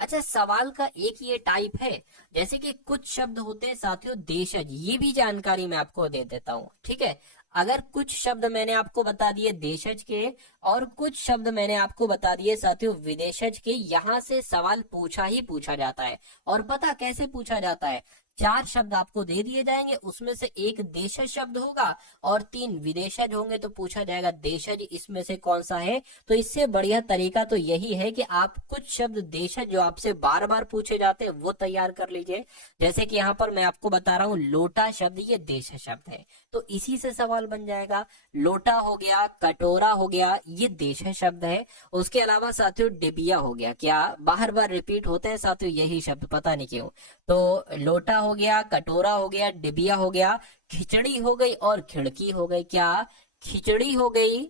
अच्छा, सवाल का एक ये टाइप है, जैसे कि कुछ शब्द होते हैं साथियों देशज, ये भी जानकारी मैं आपको दे देता हूँ। ठीक है, अगर कुछ शब्द मैंने आपको बता दिए देशज के और कुछ शब्द मैंने आपको बता दिए साथियों विदेशज के, यहाँ से सवाल पूछा ही पूछा जाता है। और पता कैसे पूछा जाता है, 4 शब्द आपको दे दिए जाएंगे, उसमें से एक देशज शब्द होगा और 3 विदेशज होंगे, तो पूछा जाएगा देशज इसमें से कौन सा है। तो इससे बढ़िया तरीका तो यही है कि आप कुछ शब्द देशज जो आपसे बार बार पूछे जाते हैं वो तैयार कर लीजिए। जैसे कि यहाँ पर मैं आपको बता रहा हूँ, लोटा शब्द ये देश शब्द है, तो इसी से सवाल बन जाएगा। लोटा हो गया, कटोरा हो गया, ये देश शब्द है। उसके अलावा साथियों डिबिया हो गया, क्या बार बार रिपीट होते हैं साथियों यही शब्द, पता नहीं क्यों। तो लोटा हो गया, कटोरा हो गया, डिबिया हो गया, खिचड़ी हो गई और खिड़की हो गई। क्या खिचड़ी हो गई,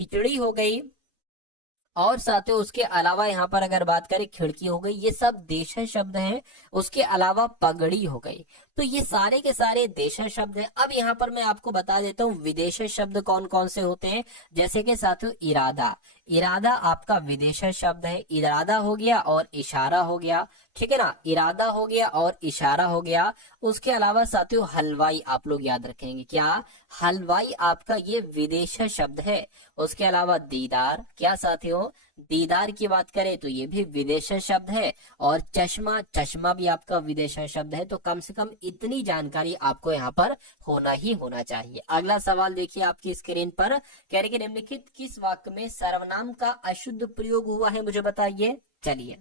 खिचड़ी हो गई, और साथियों उसके अलावा यहाँ पर अगर बात करें खिड़की हो गई, ये सब देशज शब्द हैं। उसके अलावा पगड़ी हो गई, तो ये सारे के सारे देशज शब्द हैं। अब यहाँ पर मैं आपको बता देता हूँ विदेशज शब्द कौन कौन से होते हैं। जैसे कि साथियों इरादा, इरादा आपका विदेशज शब्द है। इरादा हो गया और इशारा हो गया, ठीक है ना, इरादा हो गया और इशारा हो गया। उसके अलावा साथियों हलवाई आप लोग याद रखेंगे, क्या हलवाई आपका ये विदेशज शब्द है। उसके अलावा दीदार, क्या साथियों दीदार की बात करें तो ये भी विदेशी शब्द है। और चश्मा, चश्मा भी आपका विदेशी शब्द है। तो कम से कम इतनी जानकारी आपको यहाँ पर होना ही होना चाहिए। अगला सवाल देखिए आपकी स्क्रीन पर, कह रहे कि निम्नलिखित किस वाक्य में सर्वनाम का अशुद्ध प्रयोग हुआ है, मुझे बताइए। चलिए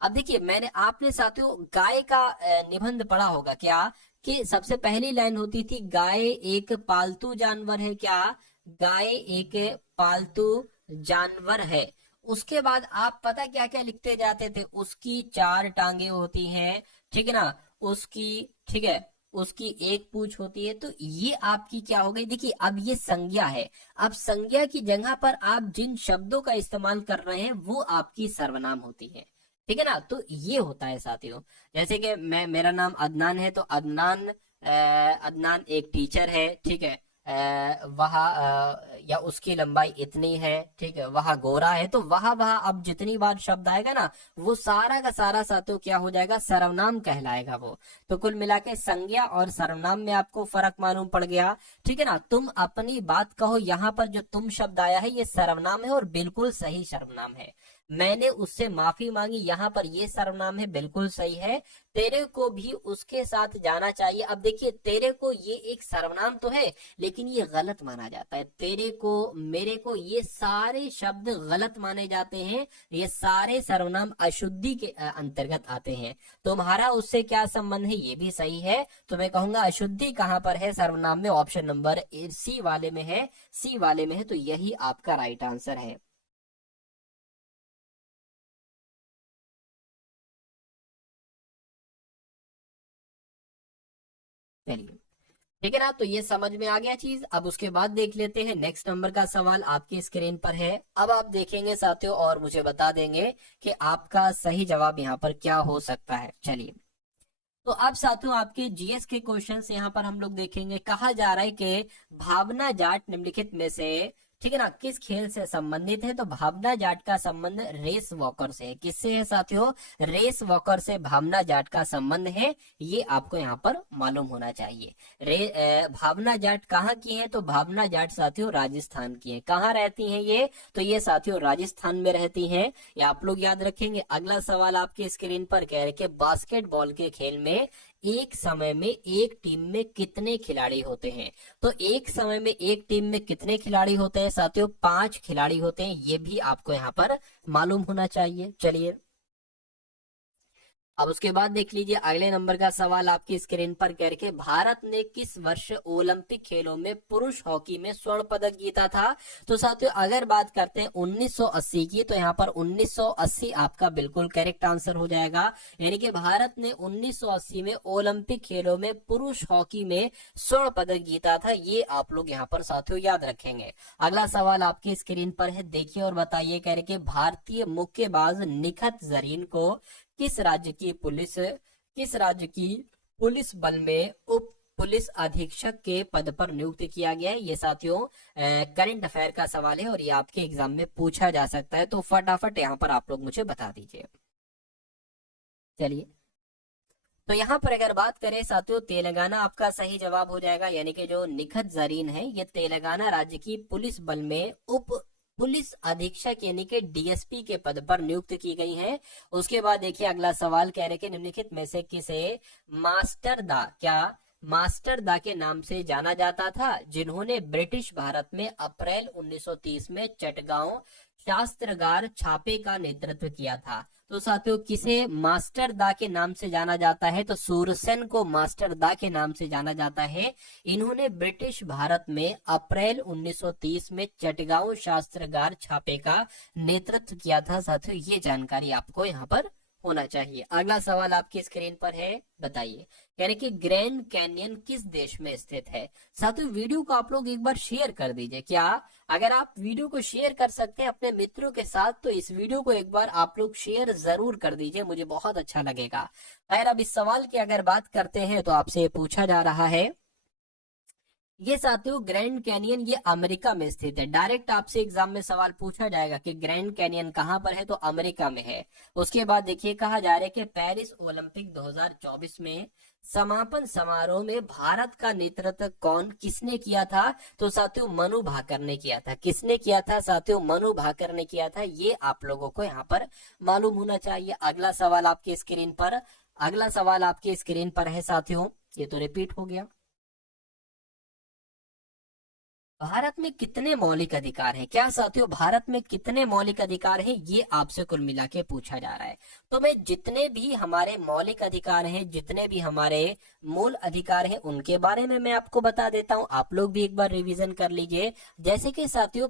अब देखिए, मैंने आपने साथियों गाय का निबंध पढ़ा होगा क्या, कि सबसे पहली लाइन होती थी गाय एक पालतू जानवर है। क्या गाय एक पालतू जानवर है। उसके बाद आप पता क्या क्या लिखते जाते थे, उसकी 4 टांगे होती हैं, ठीक है ना, उसकी, ठीक है, उसकी एक पूंछ होती है। तो ये आपकी क्या हो गई, देखिए अब ये संज्ञा है। अब संज्ञा की जगह पर आप जिन शब्दों का इस्तेमाल कर रहे हैं वो आपकी सर्वनाम होती है, ठीक है ना। तो ये होता है साथियों, जैसे कि मेरा नाम अदनान है, तो अदनान, अदनान एक टीचर है, ठीक है, वह या उसकी लंबाई इतनी है, ठीक है, वह गोरा है। तो वह अब जितनी बार शब्द आएगा ना, वो सारा का सारा साथियों क्या हो जाएगा, सर्वनाम कहलाएगा वो। तो कुल मिला के संज्ञा और सर्वनाम में आपको फर्क मालूम पड़ गया, ठीक है ना। तुम अपनी बात कहो, यहाँ पर जो तुम शब्द आया है ये सर्वनाम है और बिल्कुल सही सर्वनाम है। मैंने उससे माफी मांगी, यहाँ पर ये सर्वनाम है, बिल्कुल सही है। तेरे को भी उसके साथ जाना चाहिए। अब देखिए तेरे को ये एक सर्वनाम तो है, लेकिन ये गलत माना जाता है। तेरे को, मेरे को, ये सारे शब्द गलत माने जाते हैं। ये सारे सर्वनाम अशुद्धि के अंतर्गत आते हैं। तुम्हारा उससे क्या संबंध है, ये भी सही है। तो मैं कहूंगा अशुद्धि कहाँ पर है सर्वनाम में, ऑप्शन नंबर सी वाले में है, सी वाले में है। तो यही आपका राइट आंसर है। चलिए ठीक है ना, तो ये समझ में आ गया चीज। अब उसके बाद देख लेते हैं नेक्स्ट नंबर का सवाल आपकी स्क्रीन पर है। अब आप देखेंगे साथियों और मुझे बता देंगे कि आपका सही जवाब यहाँ पर क्या हो सकता है। चलिए तो अब साथियों आपके जीएस के क्वेश्चंस यहाँ पर हम लोग देखेंगे। कहा जा रहा है कि भावना जाट निम्नलिखित में से ठीक है ना किस खेल से संबंधित है। तो भावना जाट का संबंध रेस वॉकर से है। किससे है साथियों? रेस वॉकर से भावना जाट का संबंध है, ये आपको यहाँ पर मालूम होना चाहिए। भावना जाट कहाँ की है? तो भावना जाट साथियों राजस्थान की है। कहाँ रहती हैं ये? तो ये साथियों राजस्थान में रहती हैं, ये आप लोग याद रखेंगे। अगला सवाल आपकी स्क्रीन पर कह रहे कि बास्केटबॉल के खेल में एक समय में एक टीम में कितने खिलाड़ी होते हैं? तो एक समय में एक टीम में कितने खिलाड़ी होते हैं साथियों? 5 खिलाड़ी होते हैं, ये भी आपको यहाँ पर मालूम होना चाहिए। चलिए अब उसके बाद देख लीजिए अगले नंबर का सवाल आपकी स्क्रीन पर करके, भारत ने किस वर्ष ओलंपिक खेलों में पुरुष हॉकी में स्वर्ण पदक जीता था? तो साथियों अगर बात करते हैं 1980 की, तो यहाँ पर 1980 आपका बिल्कुल करेक्ट आंसर हो जाएगा। यानी कि भारत ने 1980 में ओलंपिक खेलों में पुरुष हॉकी में स्वर्ण पदक जीता था, ये आप लोग यहाँ पर साथियों याद रखेंगे। अगला सवाल आपकी स्क्रीन पर है, देखिए और बताइए। कह रहे कि भारतीय मुक्केबाज निखत जरीन को किस राज्य की पुलिस बल में उप पुलिस अधीक्षक के पद पर नियुक्त किया गया है? ये साथियों करंट अफेयर का सवाल है और ये आपके एग्जाम में पूछा जा सकता है, तो फटाफट यहाँ पर आप लोग मुझे बता दीजिए। चलिए तो यहाँ पर अगर बात करें साथियों, तेलंगाना आपका सही जवाब हो जाएगा। यानी कि जो निखत जरीन है ये तेलंगाना राज्य की पुलिस बल में उप पुलिस अधीक्षक यानी कि डीएसपी के पद पर नियुक्त की गई है। उसके बाद देखिए अगला सवाल कह रहे कि निम्नलिखित में से किसे मास्टर दा के नाम से जाना जाता था, जिन्होंने ब्रिटिश भारत में अप्रैल 1930 में चटगांव शास्त्रागार छापे का नेतृत्व किया था? तो साथियों किसे मास्टर दा के नाम से जाना जाता है? तो सूरसेन को मास्टर दा के नाम से जाना जाता है। इन्होंने ब्रिटिश भारत में अप्रैल 1930 में चटगांव शास्त्रागार छापे का नेतृत्व किया था। साथियों ये जानकारी आपको यहाँ पर होना चाहिए। अगला सवाल आपकी स्क्रीन पर है, बताइए। यानी कि ग्रैंड कैनियन किस देश में स्थित है? साथियों वीडियो को आप लोग एक बार शेयर कर दीजिए। क्या अगर आप वीडियो को शेयर कर सकते हैं अपने मित्रों के साथ, तो इस वीडियो को एक बार आप लोग शेयर जरूर कर दीजिए, मुझे बहुत अच्छा लगेगा। खैर अब इस सवाल की अगर बात करते हैं तो आपसे पूछा जा रहा है, ये साथियों ग्रैंड कैनियन ये अमेरिका में स्थित है। डायरेक्ट आपसे एग्जाम में सवाल पूछा जाएगा कि ग्रैंड कैनियन कहां पर है, तो अमेरिका में है। उसके बाद देखिए कहा जा रहा है कि पेरिस ओलंपिक 2024 में समापन समारोह में भारत का नेतृत्व किसने किया था? तो साथियों मनु भाकर ने किया था। किसने किया था साथियों? मनु भाकर ने किया था, ये आप लोगों को यहाँ पर मालूम होना चाहिए। अगला सवाल आपकी स्क्रीन पर है साथियों, ये तो रिपीट हो गया। भारत में कितने मौलिक अधिकार हैं? क्या साथियों भारत में कितने मौलिक अधिकार हैं, ये आपसे कुल मिला के पूछा जा रहा है। तो मैं जितने भी हमारे मौलिक अधिकार हैं, जितने भी हमारे मूल अधिकार हैं, उनके बारे में मैं आपको बता देता हूं। आप लोग भी एक बार रिवीजन कर लीजिए। जैसे कि साथियों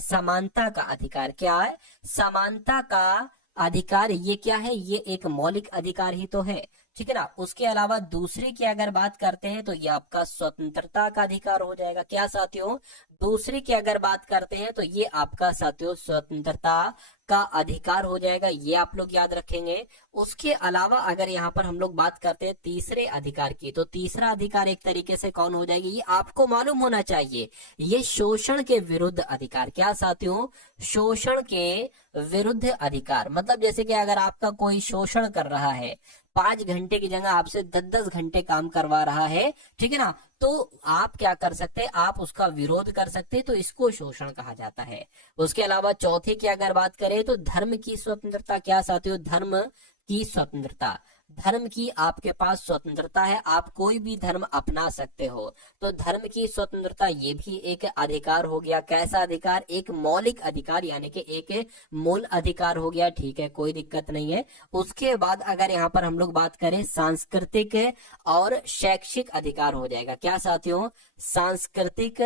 समानता का अधिकार क्या है? समानता का अधिकार ये क्या है? ये एक मौलिक अधिकार ही तो है, ठीक है ना। उसके अलावा दूसरे की अगर बात करते हैं तो ये आपका स्वतंत्रता का अधिकार हो जाएगा। क्या साथियों? दूसरे की अगर बात करते हैं तो ये आपका साथियों स्वतंत्रता का अधिकार हो जाएगा, ये आप लोग याद रखेंगे। उसके अलावा अगर यहाँ पर हम लोग बात करते हैं तीसरे अधिकार की, तो तीसरा अधिकार एक तरीके से कौन हो जाएगी, ये आपको मालूम होना चाहिए। ये शोषण के विरुद्ध अधिकार। क्या साथियों? शोषण के विरुद्ध अधिकार। मतलब जैसे कि अगर आपका कोई शोषण कर रहा है, 5 घंटे की जगह आपसे 10-10 घंटे काम करवा रहा है, ठीक है ना, तो आप क्या कर सकते हैं? आप उसका विरोध कर सकते हैं, तो इसको शोषण कहा जाता है। उसके अलावा चौथे की अगर बात करें तो धर्म की स्वतंत्रता। क्या साथियों? धर्म की स्वतंत्रता। धर्म की आपके पास स्वतंत्रता है, आप कोई भी धर्म अपना सकते हो, तो धर्म की स्वतंत्रता ये भी एक अधिकार हो गया। कैसा अधिकार? एक मौलिक अधिकार, यानी कि एक मूल अधिकार हो गया, ठीक है, कोई दिक्कत नहीं है। उसके बाद अगर यहाँ पर हम लोग बात करें सांस्कृतिक और शैक्षिक अधिकार हो जाएगा। क्या साथियों? सांस्कृतिक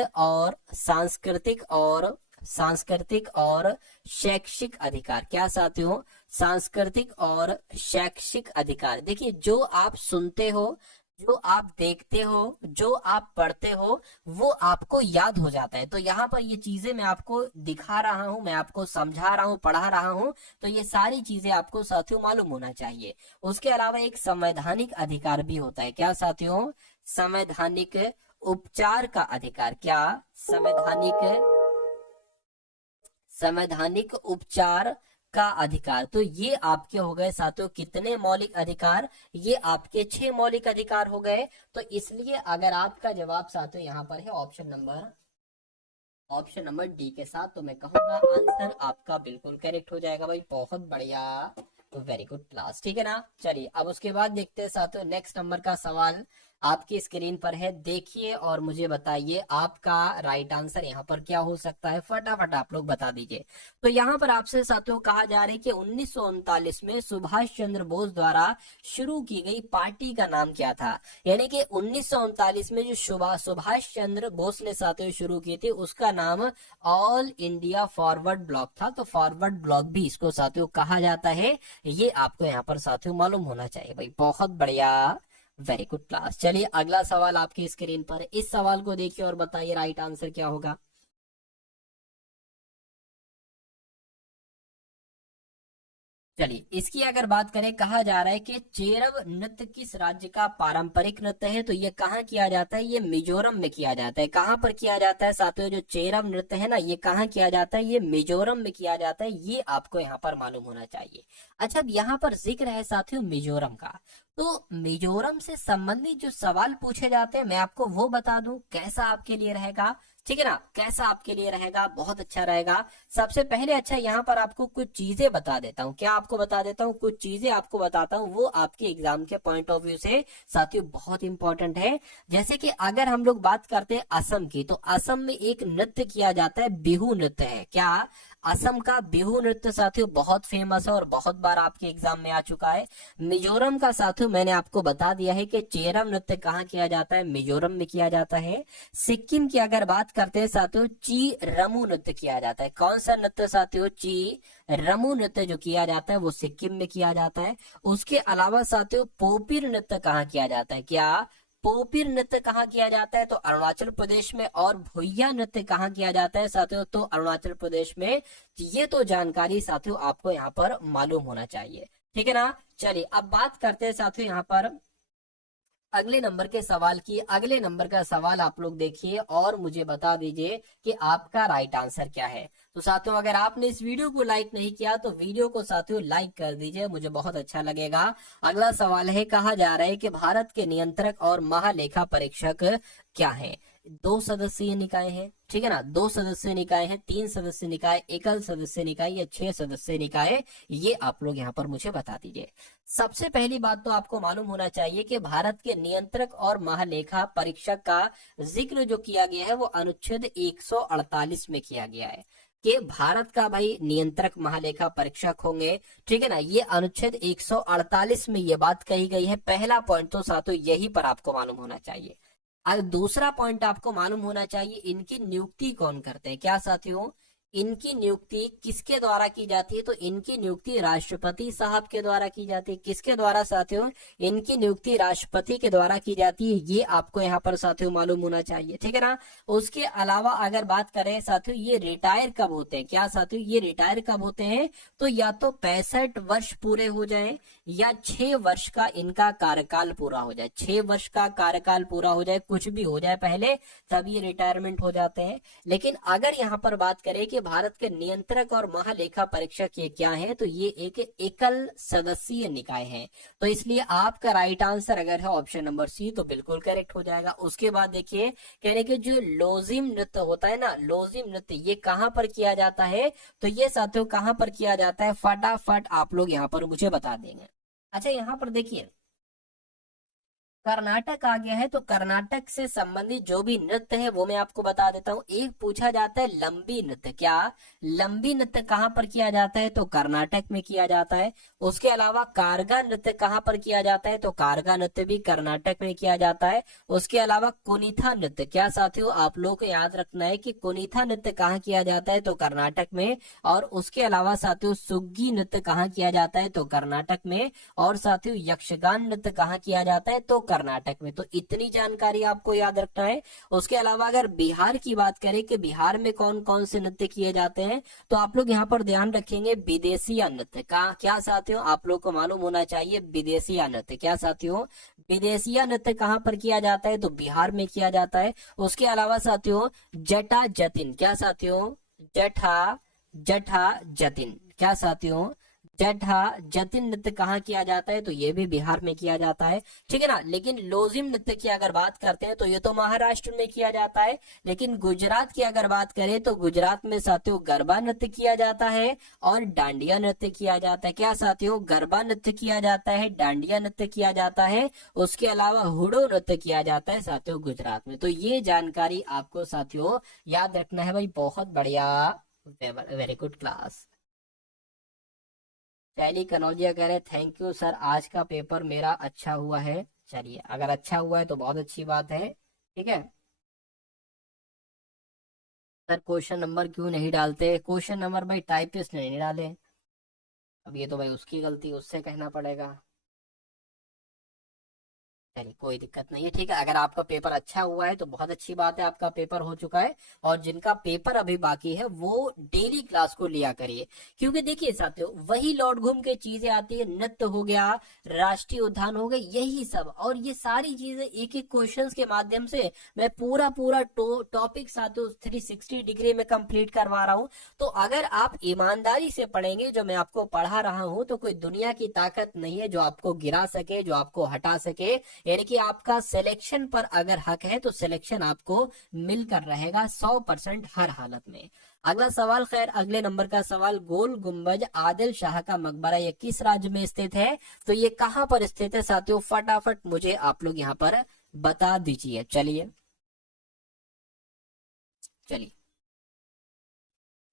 और शैक्षिक अधिकार। क्या साथियों? सांस्कृतिक और शैक्षिक अधिकार। देखिए जो आप सुनते हो, जो आप देखते हो, जो आप पढ़ते हो, वो आपको याद हो जाता है। तो यहाँ पर ये चीजें मैं आपको दिखा रहा हूँ, मैं आपको समझा रहा हूँ, पढ़ा रहा हूँ, तो ये सारी चीजें आपको साथियों मालूम होना चाहिए। उसके अलावा एक संवैधानिक अधिकार भी होता है। क्या साथियों? संवैधानिक उपचार का अधिकार। क्या? संवैधानिक संवैधानिक उपचार का अधिकार। तो ये आपके हो गए साथियों कितने मौलिक अधिकार? ये आपके 6 मौलिक अधिकार हो गए। तो इसलिए अगर आपका जवाब साथियों यहाँ पर है ऑप्शन नंबर डी के साथ, तो मैं कहूंगा आंसर आपका बिल्कुल करेक्ट हो जाएगा भाई। बहुत बढ़िया, तो वेरी गुड क्लास, ठीक है ना। चलिए अब उसके बाद देखते हैं साथियों, नेक्स्ट नंबर का सवाल आपकी स्क्रीन पर है, देखिए और मुझे बताइए आपका राइट आंसर यहाँ पर क्या हो सकता है। फटाफट आप लोग बता दीजिए। तो यहाँ पर आपसे साथियों कहा जा रहा है कि 1939 में सुभाष चंद्र बोस द्वारा शुरू की गई पार्टी का नाम क्या था? यानी कि 1939 में जो सुभाष चंद्र बोस ने साथियों शुरू की थी, उसका नाम ऑल इंडिया फॉरवर्ड ब्लॉक था। तो फॉरवर्ड ब्लॉक भी इसको साथियों कहा जाता है, ये आपको यहाँ पर साथियों मालूम होना चाहिए भाई। बहुत बढ़िया, वेरी गुड क्लास। चलिए अगला सवाल आपकी स्क्रीन पर, इस सवाल को देखिए और बताइए राइट आंसर क्या होगा। चलिए इसकी अगर बात करें, कहा जा रहा है कि चेरव नृत्य किस राज्य का पारंपरिक नृत्य है? तो ये कहाँ किया जाता है? ये मिजोरम में किया जाता है। कहाँ पर किया जाता है साथियों? जो चेरव नृत्य है ना, ये कहाँ किया जाता है? ये मिजोरम में किया जाता है। ये आपको यहाँ पर मालूम होना चाहिए। अच्छा, अब यहाँ पर जिक्र है साथियों मिजोरम का, तो मिजोरम से संबंधित जो सवाल पूछे जाते हैं मैं आपको वो बता दूं, कैसा आपके लिए रहेगा, ठीक है ना। कैसा आपके लिए रहेगा? बहुत अच्छा रहेगा। सबसे पहले अच्छा यहाँ पर आपको कुछ चीजें बता देता हूँ। क्या आपको बता देता हूँ? कुछ चीजें आपको बताता हूँ, वो आपके एग्जाम के पॉइंट ऑफ व्यू से साथियों बहुत इंपॉर्टेंट है। जैसे कि अगर हम लोग बात करते हैं असम की, तो असम में एक नृत्य किया जाता है, बिहू नृत्य है। क्या? असम का बिहू नृत्य साथियों बहुत फेमस है और बहुत बार आपके एग्जाम में आ चुका है। मिजोरम का साथियों मैंने आपको बता दिया है कि चेरम नृत्य कहाँ किया जाता है? मिजोरम में किया जाता है। सिक्किम की अगर बात करते हैं साथियों, ची रमू नृत्य किया जाता है। कौन सा नृत्य साथियों? ची रमू नृत्य जो किया जाता है वो सिक्किम में किया जाता है। उसके अलावा साथियों पोपिर नृत्य कहाँ किया जाता है? क्या? पोपिर नृत्य कहाँ किया जाता है? तो अरुणाचल प्रदेश में। और भुइया नृत्य कहाँ किया जाता है साथियों? तो अरुणाचल प्रदेश में। ये तो जानकारी साथियों आपको यहाँ पर मालूम होना चाहिए, ठीक है ना। चलिए अब बात करते हैं साथियों यहाँ पर अगले नंबर के सवाल की। अगले नंबर का सवाल आप लोग देखिए और मुझे बता दीजिए कि आपका राइट आंसर क्या है। तो साथियों अगर आपने इस वीडियो को लाइक नहीं किया तो वीडियो को साथियों लाइक कर दीजिए, मुझे बहुत अच्छा लगेगा। अगला सवाल है, कहा जा रहा है कि भारत के नियंत्रक और महालेखा परीक्षक क्या है? 2 सदस्यीय निकाय है, ठीक है ना। 2 सदस्यीय निकाय है, 3 सदस्य निकाय, एकल सदस्य निकाय या 6 सदस्य निकाय, ये आप लोग यहाँ पर मुझे बता दीजिए। सबसे पहली बात तो आपको मालूम होना चाहिए कि भारत के नियंत्रक और महालेखा परीक्षक का जिक्र जो किया गया है वो अनुच्छेद 148 में किया गया है कि भारत का भाई नियंत्रक महालेखा परीक्षक होंगे, ठीक है ना। ये अनुच्छेद 148 में ये बात कही गई है। पहला पॉइंट तो साथियों यही पर आपको मालूम होना चाहिए। अब दूसरा पॉइंट आपको मालूम होना चाहिए, इनकी नियुक्ति कौन करते हैं? क्या साथियों? इनकी नियुक्ति किसके द्वारा की जाती है? तो इनकी नियुक्ति राष्ट्रपति साहब के द्वारा की जाती है। किसके द्वारा साथियों? इनकी नियुक्ति राष्ट्रपति के द्वारा की जाती है। ये आपको यहाँ पर साथियों मालूम होना चाहिए, ठीक है ना। उसके अलावा अगर बात करें साथियों, ये रिटायर कब होते हैं? क्या साथियों? ये रिटायर कब होते हैं? तो या तो 65 वर्ष पूरे हो जाए या 6 वर्ष का इनका कार्यकाल पूरा हो जाए। 6 वर्ष का कार्यकाल पूरा हो जाए, कुछ भी हो जाए पहले, तब ये रिटायरमेंट हो जाते हैं। लेकिन अगर यहाँ पर बात करें कि भारत के नियंत्रक और महालेखा परीक्षक ये क्या है, तो ये एक एकल सदस्यीय निकाय है। तो इसलिए आपका राइट आंसर अगर है ऑप्शन नंबर सी, तो बिल्कुल करेक्ट हो जाएगा। उसके बाद देखिए कहने के जो लोजिम नृत्य होता है ना, लोजिम नृत्य ये कहाँ पर किया जाता है? तो ये साथियों कहाँ पर किया जाता है? फटाफट आप लोग यहाँ पर मुझे बता देंगे। अच्छा यहाँ पर देखिए कर्नाटक आ गया है, तो कर्नाटक से संबंधित जो भी नृत्य है वो मैं आपको बता देता हूँ। एक पूछा जाता है लंबी नृत्य। क्या? लंबी नृत्य कहाँ पर किया जाता है? तो कर्नाटक में किया जाता है। उसके अलावा कारगा नृत्य कहाँ पर किया जाता है? तो कारगा नृत्य भी कर्नाटक में किया जाता है। उसके अलावा कुनीथा नृत्य, क्या साथियों आप लोग को याद रखना है कि कुनीथा नृत्य कहाँ किया जाता है? तो कर्नाटक में। और उसके अलावा साथियों सुग्गी नृत्य कहाँ किया जाता है? तो कर्नाटक में। और साथियों यक्षगान नृत्य कहाँ किया जाता है? तो कर्नाटक में। तो इतनी जानकारी आपको याद रखना है। उसके अलावा अगर बिहार की बात करें कि बिहार में कौन कौन से नृत्य किए जाते हैं, तो आप लोग यहाँ पर ध्यान रखेंगे विदेशिया नृत्य का। क्या साथियों, आप लोग को मालूम होना चाहिए विदेशिया नृत्य। क्या साथियों, विदेशिया नृत्य कहाँ पर किया जाता है, तो बिहार में किया जाता है। उसके अलावा साथियों जटा जतिन, क्या साथियों, जटा जटा जतिन, क्या साथियों, जटा जतिन नृत्य कहाँ किया जाता है, तो ये भी बिहार में किया जाता है। ठीक है ना। लेकिन लोजिम नृत्य की अगर बात करते हैं तो ये तो महाराष्ट्र में किया जाता है। लेकिन गुजरात की अगर बात करें तो गुजरात में साथियों गरबा नृत्य किया जाता है और डांडिया नृत्य किया जाता है। क्या साथियों, गरबा नृत्य किया जाता है, डांडिया नृत्य किया जाता है, उसके अलावा हुडो नृत्य किया जाता है साथियों गुजरात में। तो ये जानकारी आपको साथियों याद रखना है भाई। बहुत बढ़िया, वेरी गुड क्लास। शैली कनौजिया कह रहे थैंक यू सर, आज का पेपर मेरा अच्छा हुआ है। चलिए, अगर अच्छा हुआ है तो बहुत अच्छी बात है। ठीक है सर, क्वेश्चन नंबर क्यों नहीं डालते? क्वेश्चन नंबर भाई टाइपिस्ट ने नहीं डाले। अब ये तो भाई उसकी गलती, उससे कहना पड़ेगा। चलिए कोई दिक्कत नहीं है। ठीक है, अगर आपका पेपर अच्छा हुआ है तो बहुत अच्छी बात है, आपका पेपर हो चुका है। और जिनका पेपर अभी बाकी है वो डेली क्लास को लिया करिए। क्योंकि देखिए साथियों, वही लौट घूम के चीजें आती है। नृत्य हो गया, राष्ट्रीय उद्यान हो गए, यही सब। और ये सारी चीजें एक एक क्वेश्चंस के माध्यम से मैं पूरा पूरा टॉपिक साथियों 360 डिग्री में कंप्लीट करवा रहा हूँ। तो अगर आप ईमानदारी से पढ़ेंगे जो मैं आपको पढ़ा रहा हूँ, तो कोई दुनिया की ताकत नहीं है जो आपको गिरा सके, जो आपको हटा सके। यानी कि आपका सिलेक्शन पर अगर हक है तो सिलेक्शन आपको मिलकर रहेगा 100% हर हालत में। अगला सवाल, खैर अगले नंबर का सवाल, गोल गुंबज आदिल शाह का मकबरा ये किस राज्य में स्थित है? तो ये कहां पर स्थित है साथियों, फटाफट मुझे आप लोग यहाँ पर बता दीजिए। चलिए चलिए,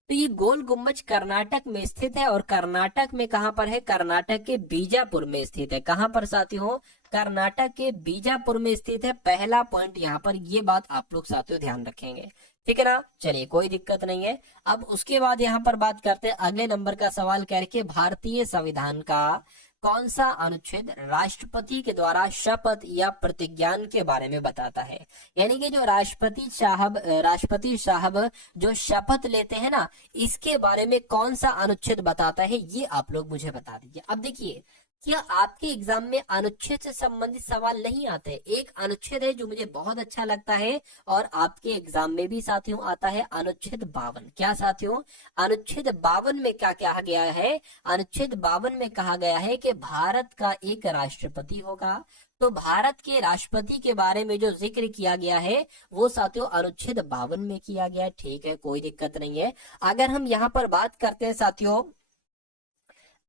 तो ये गोल गुम्बज कर्नाटक में स्थित है। और कर्नाटक में कहां पर है? कर्नाटक के बीजापुर में स्थित है। कहां पर साथियों? कर्नाटक के बीजापुर में स्थित है। पहला पॉइंट यहाँ पर ये बात आप लोग साथियों ध्यान रखेंगे। ठीक है ना। चलिए कोई दिक्कत नहीं है। अब उसके बाद यहाँ पर बात करते हैं अगले नंबर का सवाल करके, भारतीय संविधान का कौन सा अनुच्छेद राष्ट्रपति के द्वारा शपथ या प्रतिज्ञान के बारे में बताता है? यानी कि जो राष्ट्रपति साहब जो शपथ लेते हैं ना, इसके बारे में कौन सा अनुच्छेद बताता है, ये आप लोग मुझे बता दीजिए। अब देखिए, क्या आपके एग्जाम में अनुच्छेद से संबंधित सवाल नहीं आते? एक अनुच्छेद है जो मुझे बहुत अच्छा लगता है और आपके एग्जाम में भी साथियों आता है, अनुच्छेद 52। क्या साथियों? अनुच्छेद 52 में क्या कहा गया है? अनुच्छेद 52 में कहा गया है कि भारत का एक राष्ट्रपति होगा। तो भारत के राष्ट्रपति के बारे में जो जिक्र किया गया है वो साथियों अनुच्छेद 52 में किया गया है। ठीक है, कोई दिक्कत नहीं है। अगर हम यहाँ पर बात करते हैं साथियों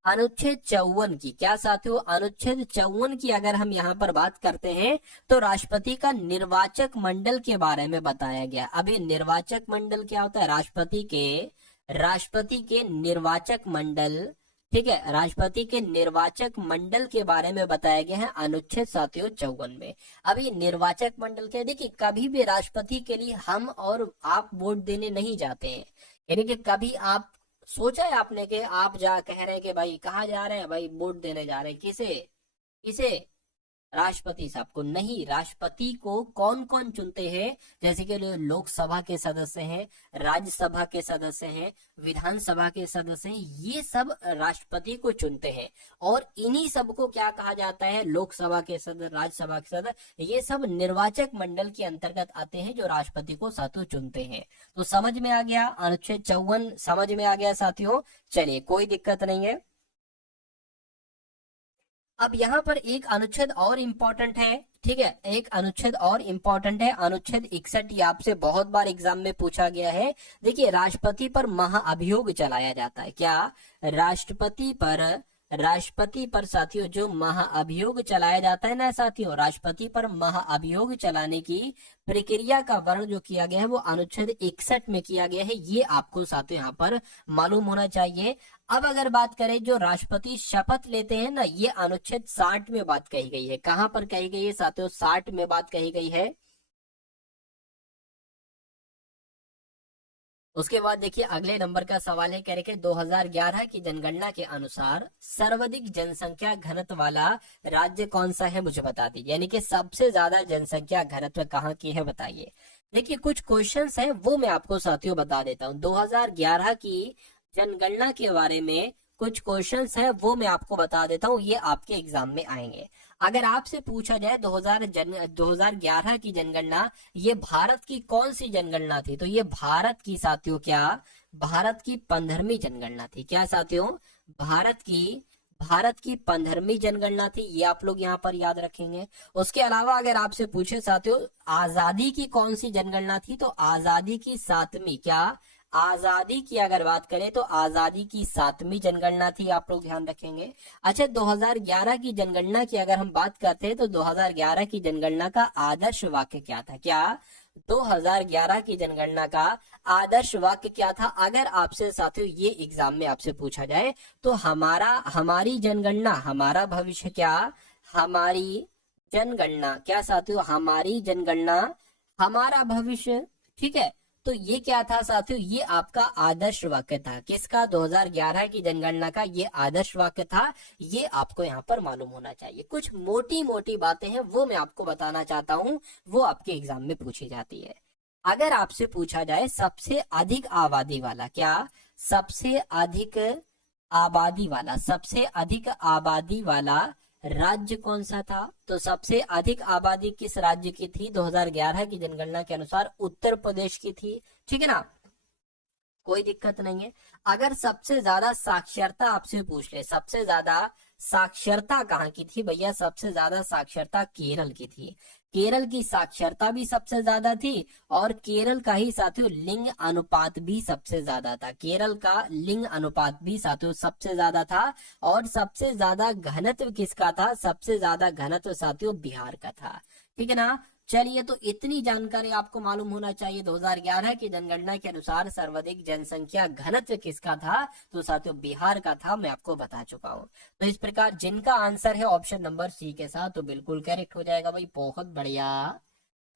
अनुच्छेद 54 की, क्या साथियों? अनुच्छेद 54 की अगर हम यहाँ पर बात करते हैं तो राष्ट्रपति का निर्वाचक मंडल के बारे में बताया गया। अभी निर्वाचक मंडल क्या होता है? राष्ट्रपति के निर्वाचक मंडल। ठीक है, राष्ट्रपति के निर्वाचक मंडल के बारे में बताया गया है अनुच्छेद साथियों 54 में। अभी निर्वाचक मंडल के, देखिए कभी भी राष्ट्रपति के लिए हम और आप वोट देने नहीं जाते हैं। यानी कि कभी आप सोचा है आपने कि आप जा कह रहे हैं कि भाई कहाँ जा रहे हैं, भाई वोट देने जा रहे हैं, किसे किसे? राष्ट्रपति साहब को नहीं। राष्ट्रपति को कौन कौन चुनते हैं? जैसे कि लोकसभा के सदस्य हैं, राज्यसभा के सदस्य हैं, विधानसभा के सदस्य हैं, ये सब राष्ट्रपति को चुनते हैं। और इन्हीं सबको क्या कहा जाता है? लोकसभा के सदस्य, राज्यसभा के सदस्य, ये सब निर्वाचक मंडल के अंतर्गत आते हैं जो राष्ट्रपति को साथियों चुनते हैं। तो समझ में आ गया, अनुच्छेद 54 समझ में आ गया साथियों। चलिए कोई दिक्कत नहीं है। अब यहाँ पर एक अनुच्छेद और इम्पोर्टेंट है। ठीक है, एक अनुच्छेद और इम्पोर्टेंट है, अनुच्छेद 61। ये आपसे बहुत बार एग्जाम में पूछा गया है। देखिए, राष्ट्रपति पर महाअभियोग चलाया जाता है। क्या? राष्ट्रपति पर साथियों जो महाअभियोग चलाया जाता है ना साथियों, राष्ट्रपति पर महाअभियोग चलाने की प्रक्रिया का वर्णन जो किया गया है वो अनुच्छेद 61 में किया गया है। ये आपको साथियों यहाँ पर मालूम होना चाहिए। अब अगर बात करें जो राष्ट्रपति शपथ लेते हैं ना, ये अनुच्छेद 60 में बात कही गई है। कहां पर कही गई है साथियों? 60 में बात कही गई है। उसके बाद देखिए अगले नंबर का सवाल है, कह रहे कि 2011 की जनगणना के अनुसार सर्वाधिक जनसंख्या घनत्व वाला राज्य कौन सा है, मुझे बता दीजिए। यानी कि सबसे ज्यादा जनसंख्या घनत्व कहाँ की है, बताइए। देखिए कुछ क्वेश्चंस हैं वो मैं आपको साथियों बता देता हूँ। 2011 की जनगणना के बारे में कुछ क्वेश्चंस है वो मैं आपको बता देता हूँ, ये आपके एग्जाम में आएंगे। अगर आपसे पूछा जाए 2011 की जनगणना ये भारत की कौन सी जनगणना थी, तो ये भारत की साथियों क्या, भारत की 15वीं जनगणना थी। क्या साथियों, भारत की 15वीं जनगणना थी, ये आप लोग यहाँ पर याद रखेंगे। उसके अलावा अगर आपसे पूछे साथियों आजादी की कौन सी जनगणना थी, तो आजादी की 7वीं, क्या आजादी की अगर बात करें तो आजादी की 7वीं जनगणना थी, आप लोग ध्यान रखेंगे। अच्छा 2011 की जनगणना की अगर हम बात करते हैं तो 2011 की जनगणना का आदर्श वाक्य क्या था, क्या 2011 की जनगणना का आदर्श वाक्य क्या था, अगर आपसे साथियों ये एग्जाम में आपसे पूछा जाए तो हमारी जनगणना हमारा भविष्य, क्या हमारी जनगणना, क्या साथियों हमारी जनगणना हमारा भविष्य। ठीक है, तो ये क्या था साथियों, ये आपका आदर्श वाक्य था। किसका, 2011 की जनगणना का ये आदर्श वाक्य था। ये आपको यहाँ पर मालूम होना चाहिए। कुछ मोटी मोटी बातें हैं वो मैं आपको बताना चाहता हूँ, वो आपके एग्जाम में पूछी जाती है। अगर आपसे पूछा जाए सबसे अधिक आबादी वाला, क्या सबसे अधिक सबसे अधिक आबादी वाला राज्य कौन सा था, तो सबसे अधिक आबादी किस राज्य की थी 2011 की जनगणना के अनुसार, उत्तर प्रदेश की थी। ठीक है ना, कोई दिक्कत नहीं है। अगर सबसे ज्यादा साक्षरता आपसे पूछ ले, सबसे ज्यादा साक्षरता कहाँ की थी भैया, सबसे ज्यादा साक्षरता केरल की थी। केरल की साक्षरता भी सबसे ज्यादा थी और केरल का ही साथियों लिंग अनुपात भी सबसे ज्यादा था। केरल का लिंग अनुपात भी साथियों सबसे ज्यादा था। और सबसे ज्यादा घनत्व किसका था, सबसे ज्यादा घनत्व साथियों बिहार का था। ठीक है ना, चलिए तो इतनी जानकारी आपको मालूम होना चाहिए। 2011 की जनगणना के अनुसार सर्वाधिक जनसंख्या घनत्व किसका था, तो साथियों बिहार का था, मैं आपको बता चुका हूँ। तो इस प्रकार जिनका आंसर है ऑप्शन नंबर सी के साथ तो बिल्कुल करेक्ट हो जाएगा भाई, बहुत बढ़िया,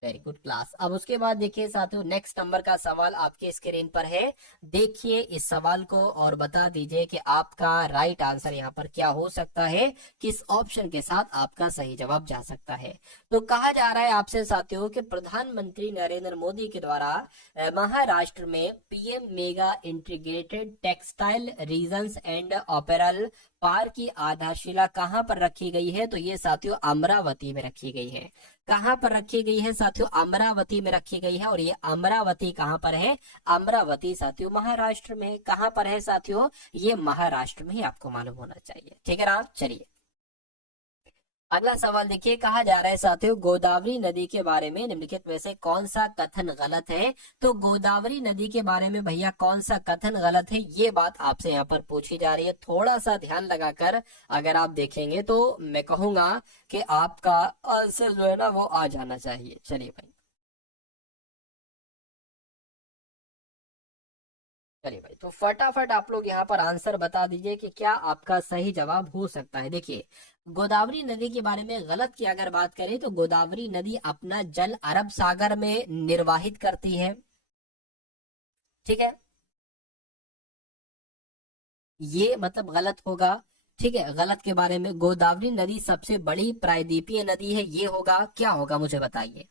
वेरी गुड क्लास। अब उसके बाद देखिए साथियों नेक्स्ट नंबर का सवाल आपके स्क्रीन पर है। देखिए इस सवाल को और बता दीजिए कि आपका राइट आंसर यहाँ पर क्या हो सकता है, किस ऑप्शन के साथ आपका सही जवाब जा सकता है। तो कहा जा रहा है आपसे साथियों कि प्रधानमंत्री नरेंद्र मोदी के द्वारा महाराष्ट्र में PM mega integrated textile regions and apparel park की आधारशिला कहां पर रखी गई है, तो ये साथियों अमरावती में रखी गई है। कहां पर रखी गई है साथियों, अमरावती में रखी गई है। और ये अमरावती कहां पर है, अमरावती साथियों महाराष्ट्र में। कहां पर है साथियों, ये महाराष्ट्र में ही आपको मालूम होना चाहिए। ठीक है ना, चलिए अगला सवाल देखिए। कहा जा रहा है साथियों गोदावरी नदी के बारे में निम्नलिखित में से कौन सा कथन गलत है। तो गोदावरी नदी के बारे में भैया कौन सा कथन गलत है, ये बात आपसे यहाँ पर पूछी जा रही है। थोड़ा सा ध्यान लगाकर अगर आप देखेंगे तो मैं कहूंगा कि आपका आंसर जो है ना वो आ जाना चाहिए। चलिए भाई, चलिए भाई, तो फटाफट आप लोग यहाँ पर आंसर बता दीजिए कि क्या आपका सही जवाब हो सकता है। देखिए गोदावरी नदी के बारे में गलत की अगर बात करें तो गोदावरी नदी अपना जल अरब सागर में निर्वाहित करती है। ठीक है, ये मतलब गलत होगा। ठीक है, गलत के बारे में गोदावरी नदी सबसे बड़ी प्रायद्वीपीय नदी है, ये होगा, क्या होगा मुझे बताइए।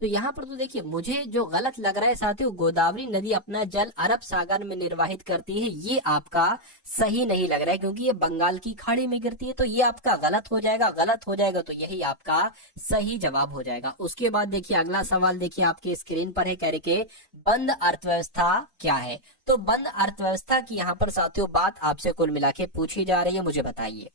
तो यहाँ पर तो देखिए मुझे जो गलत लग रहा है साथियों, गोदावरी नदी अपना जल अरब सागर में निर्वाहित करती है, ये आपका सही नहीं लग रहा है क्योंकि ये बंगाल की खाड़ी में गिरती है। तो ये आपका गलत हो जाएगा, गलत हो जाएगा तो यही आपका सही जवाब हो जाएगा। उसके बाद देखिए अगला सवाल देखिए आपके स्क्रीन पर है, कह रहे कि बंद अर्थव्यवस्था क्या है। तो बंद अर्थव्यवस्था की यहाँ पर साथियों बात आपसे कुल मिला के पूछी जा रही है, मुझे बताइए।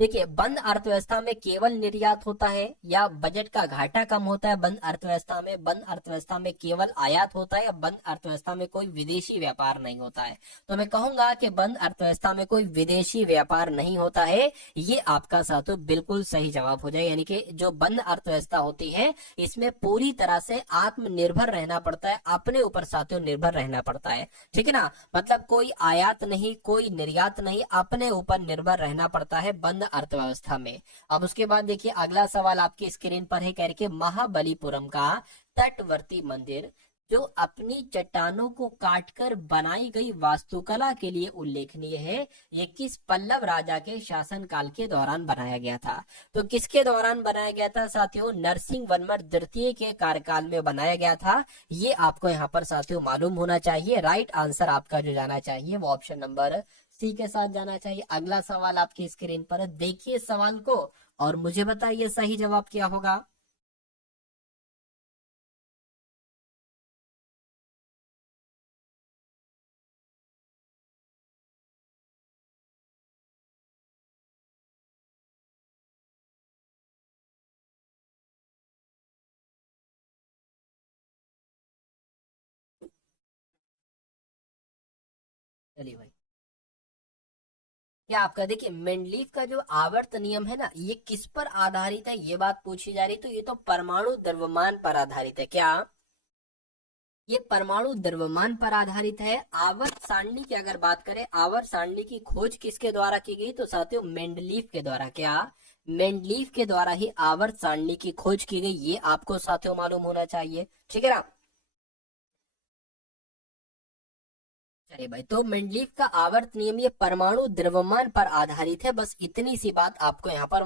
देखिए, बंद अर्थव्यवस्था में केवल निर्यात होता है या बजट का घाटा कम होता है बंद अर्थव्यवस्था में? बंद अर्थव्यवस्था में केवल आयात होता है या बंद अर्थव्यवस्था में कोई विदेशी व्यापार नहीं होता है? तो मैं कहूंगा कि बंद अर्थव्यवस्था में कोई विदेशी व्यापार नहीं होता है। ये आपका साथियों बिल्कुल सही जवाब हो जाए, यानी कि जो बंद अर्थव्यवस्था होती है इसमें पूरी तरह से आत्मनिर्भर रहना पड़ता है, अपने ऊपर साथियों निर्भर रहना पड़ता है। ठीक है ना, मतलब कोई आयात नहीं, कोई निर्यात नहीं, अपने ऊपर निर्भर रहना पड़ता है बंद अर्थव्यवस्था में। अब उसके बाद देखिए अगला सवाल आपकी स्क्रीन पर है, कह रहे कि महाबलीपुरम का तटवर्ती मंदिर जो अपनी चट्टानों को काटकर बनाई गई वास्तुकला के लिए उल्लेखनीय है, ये किस पल्लव राजा के शासनकाल के दौरान बनाया गया था? तो किसके दौरान बनाया गया था साथियों? नरसिंह वर्मन द्वितीय के कार्यकाल में बनाया गया था। ये आपको यहाँ पर साथियों मालूम होना चाहिए। राइट आंसर आपका जो जाना चाहिए वो ऑप्शन नंबर सी के साथ जाना चाहिए। अगला सवाल आपकी स्क्रीन पर है, देखिए सवाल को और मुझे बताइए सही जवाब क्या होगा। चलिए भाई, क्या आपका देखिए मेंडलीव का जो आवर्त नियम है ना, ये किस पर आधारित है, ये बात पूछी जा रही। तो ये तो परमाणु द्रव्यमान पर आधारित है। क्या ये परमाणु द्रव्यमान पर आधारित है? आवर्त सारणी की अगर बात करें, आवर्त सारणी की खोज किसके द्वारा की गई? तो साथियों मेंडलीव के द्वारा। क्या मेंडलीव के द्वारा ही आवर्त सारणी की खोज की गई, ये आपको साथियों मालूम होना चाहिए। ठीक है ना। चलिए भाई, तो मेंडलीव का आवर्त नियम ये परमाणु द्रव्यमान पर आधारित है, बस इतनी सी बात आपको यहाँ पर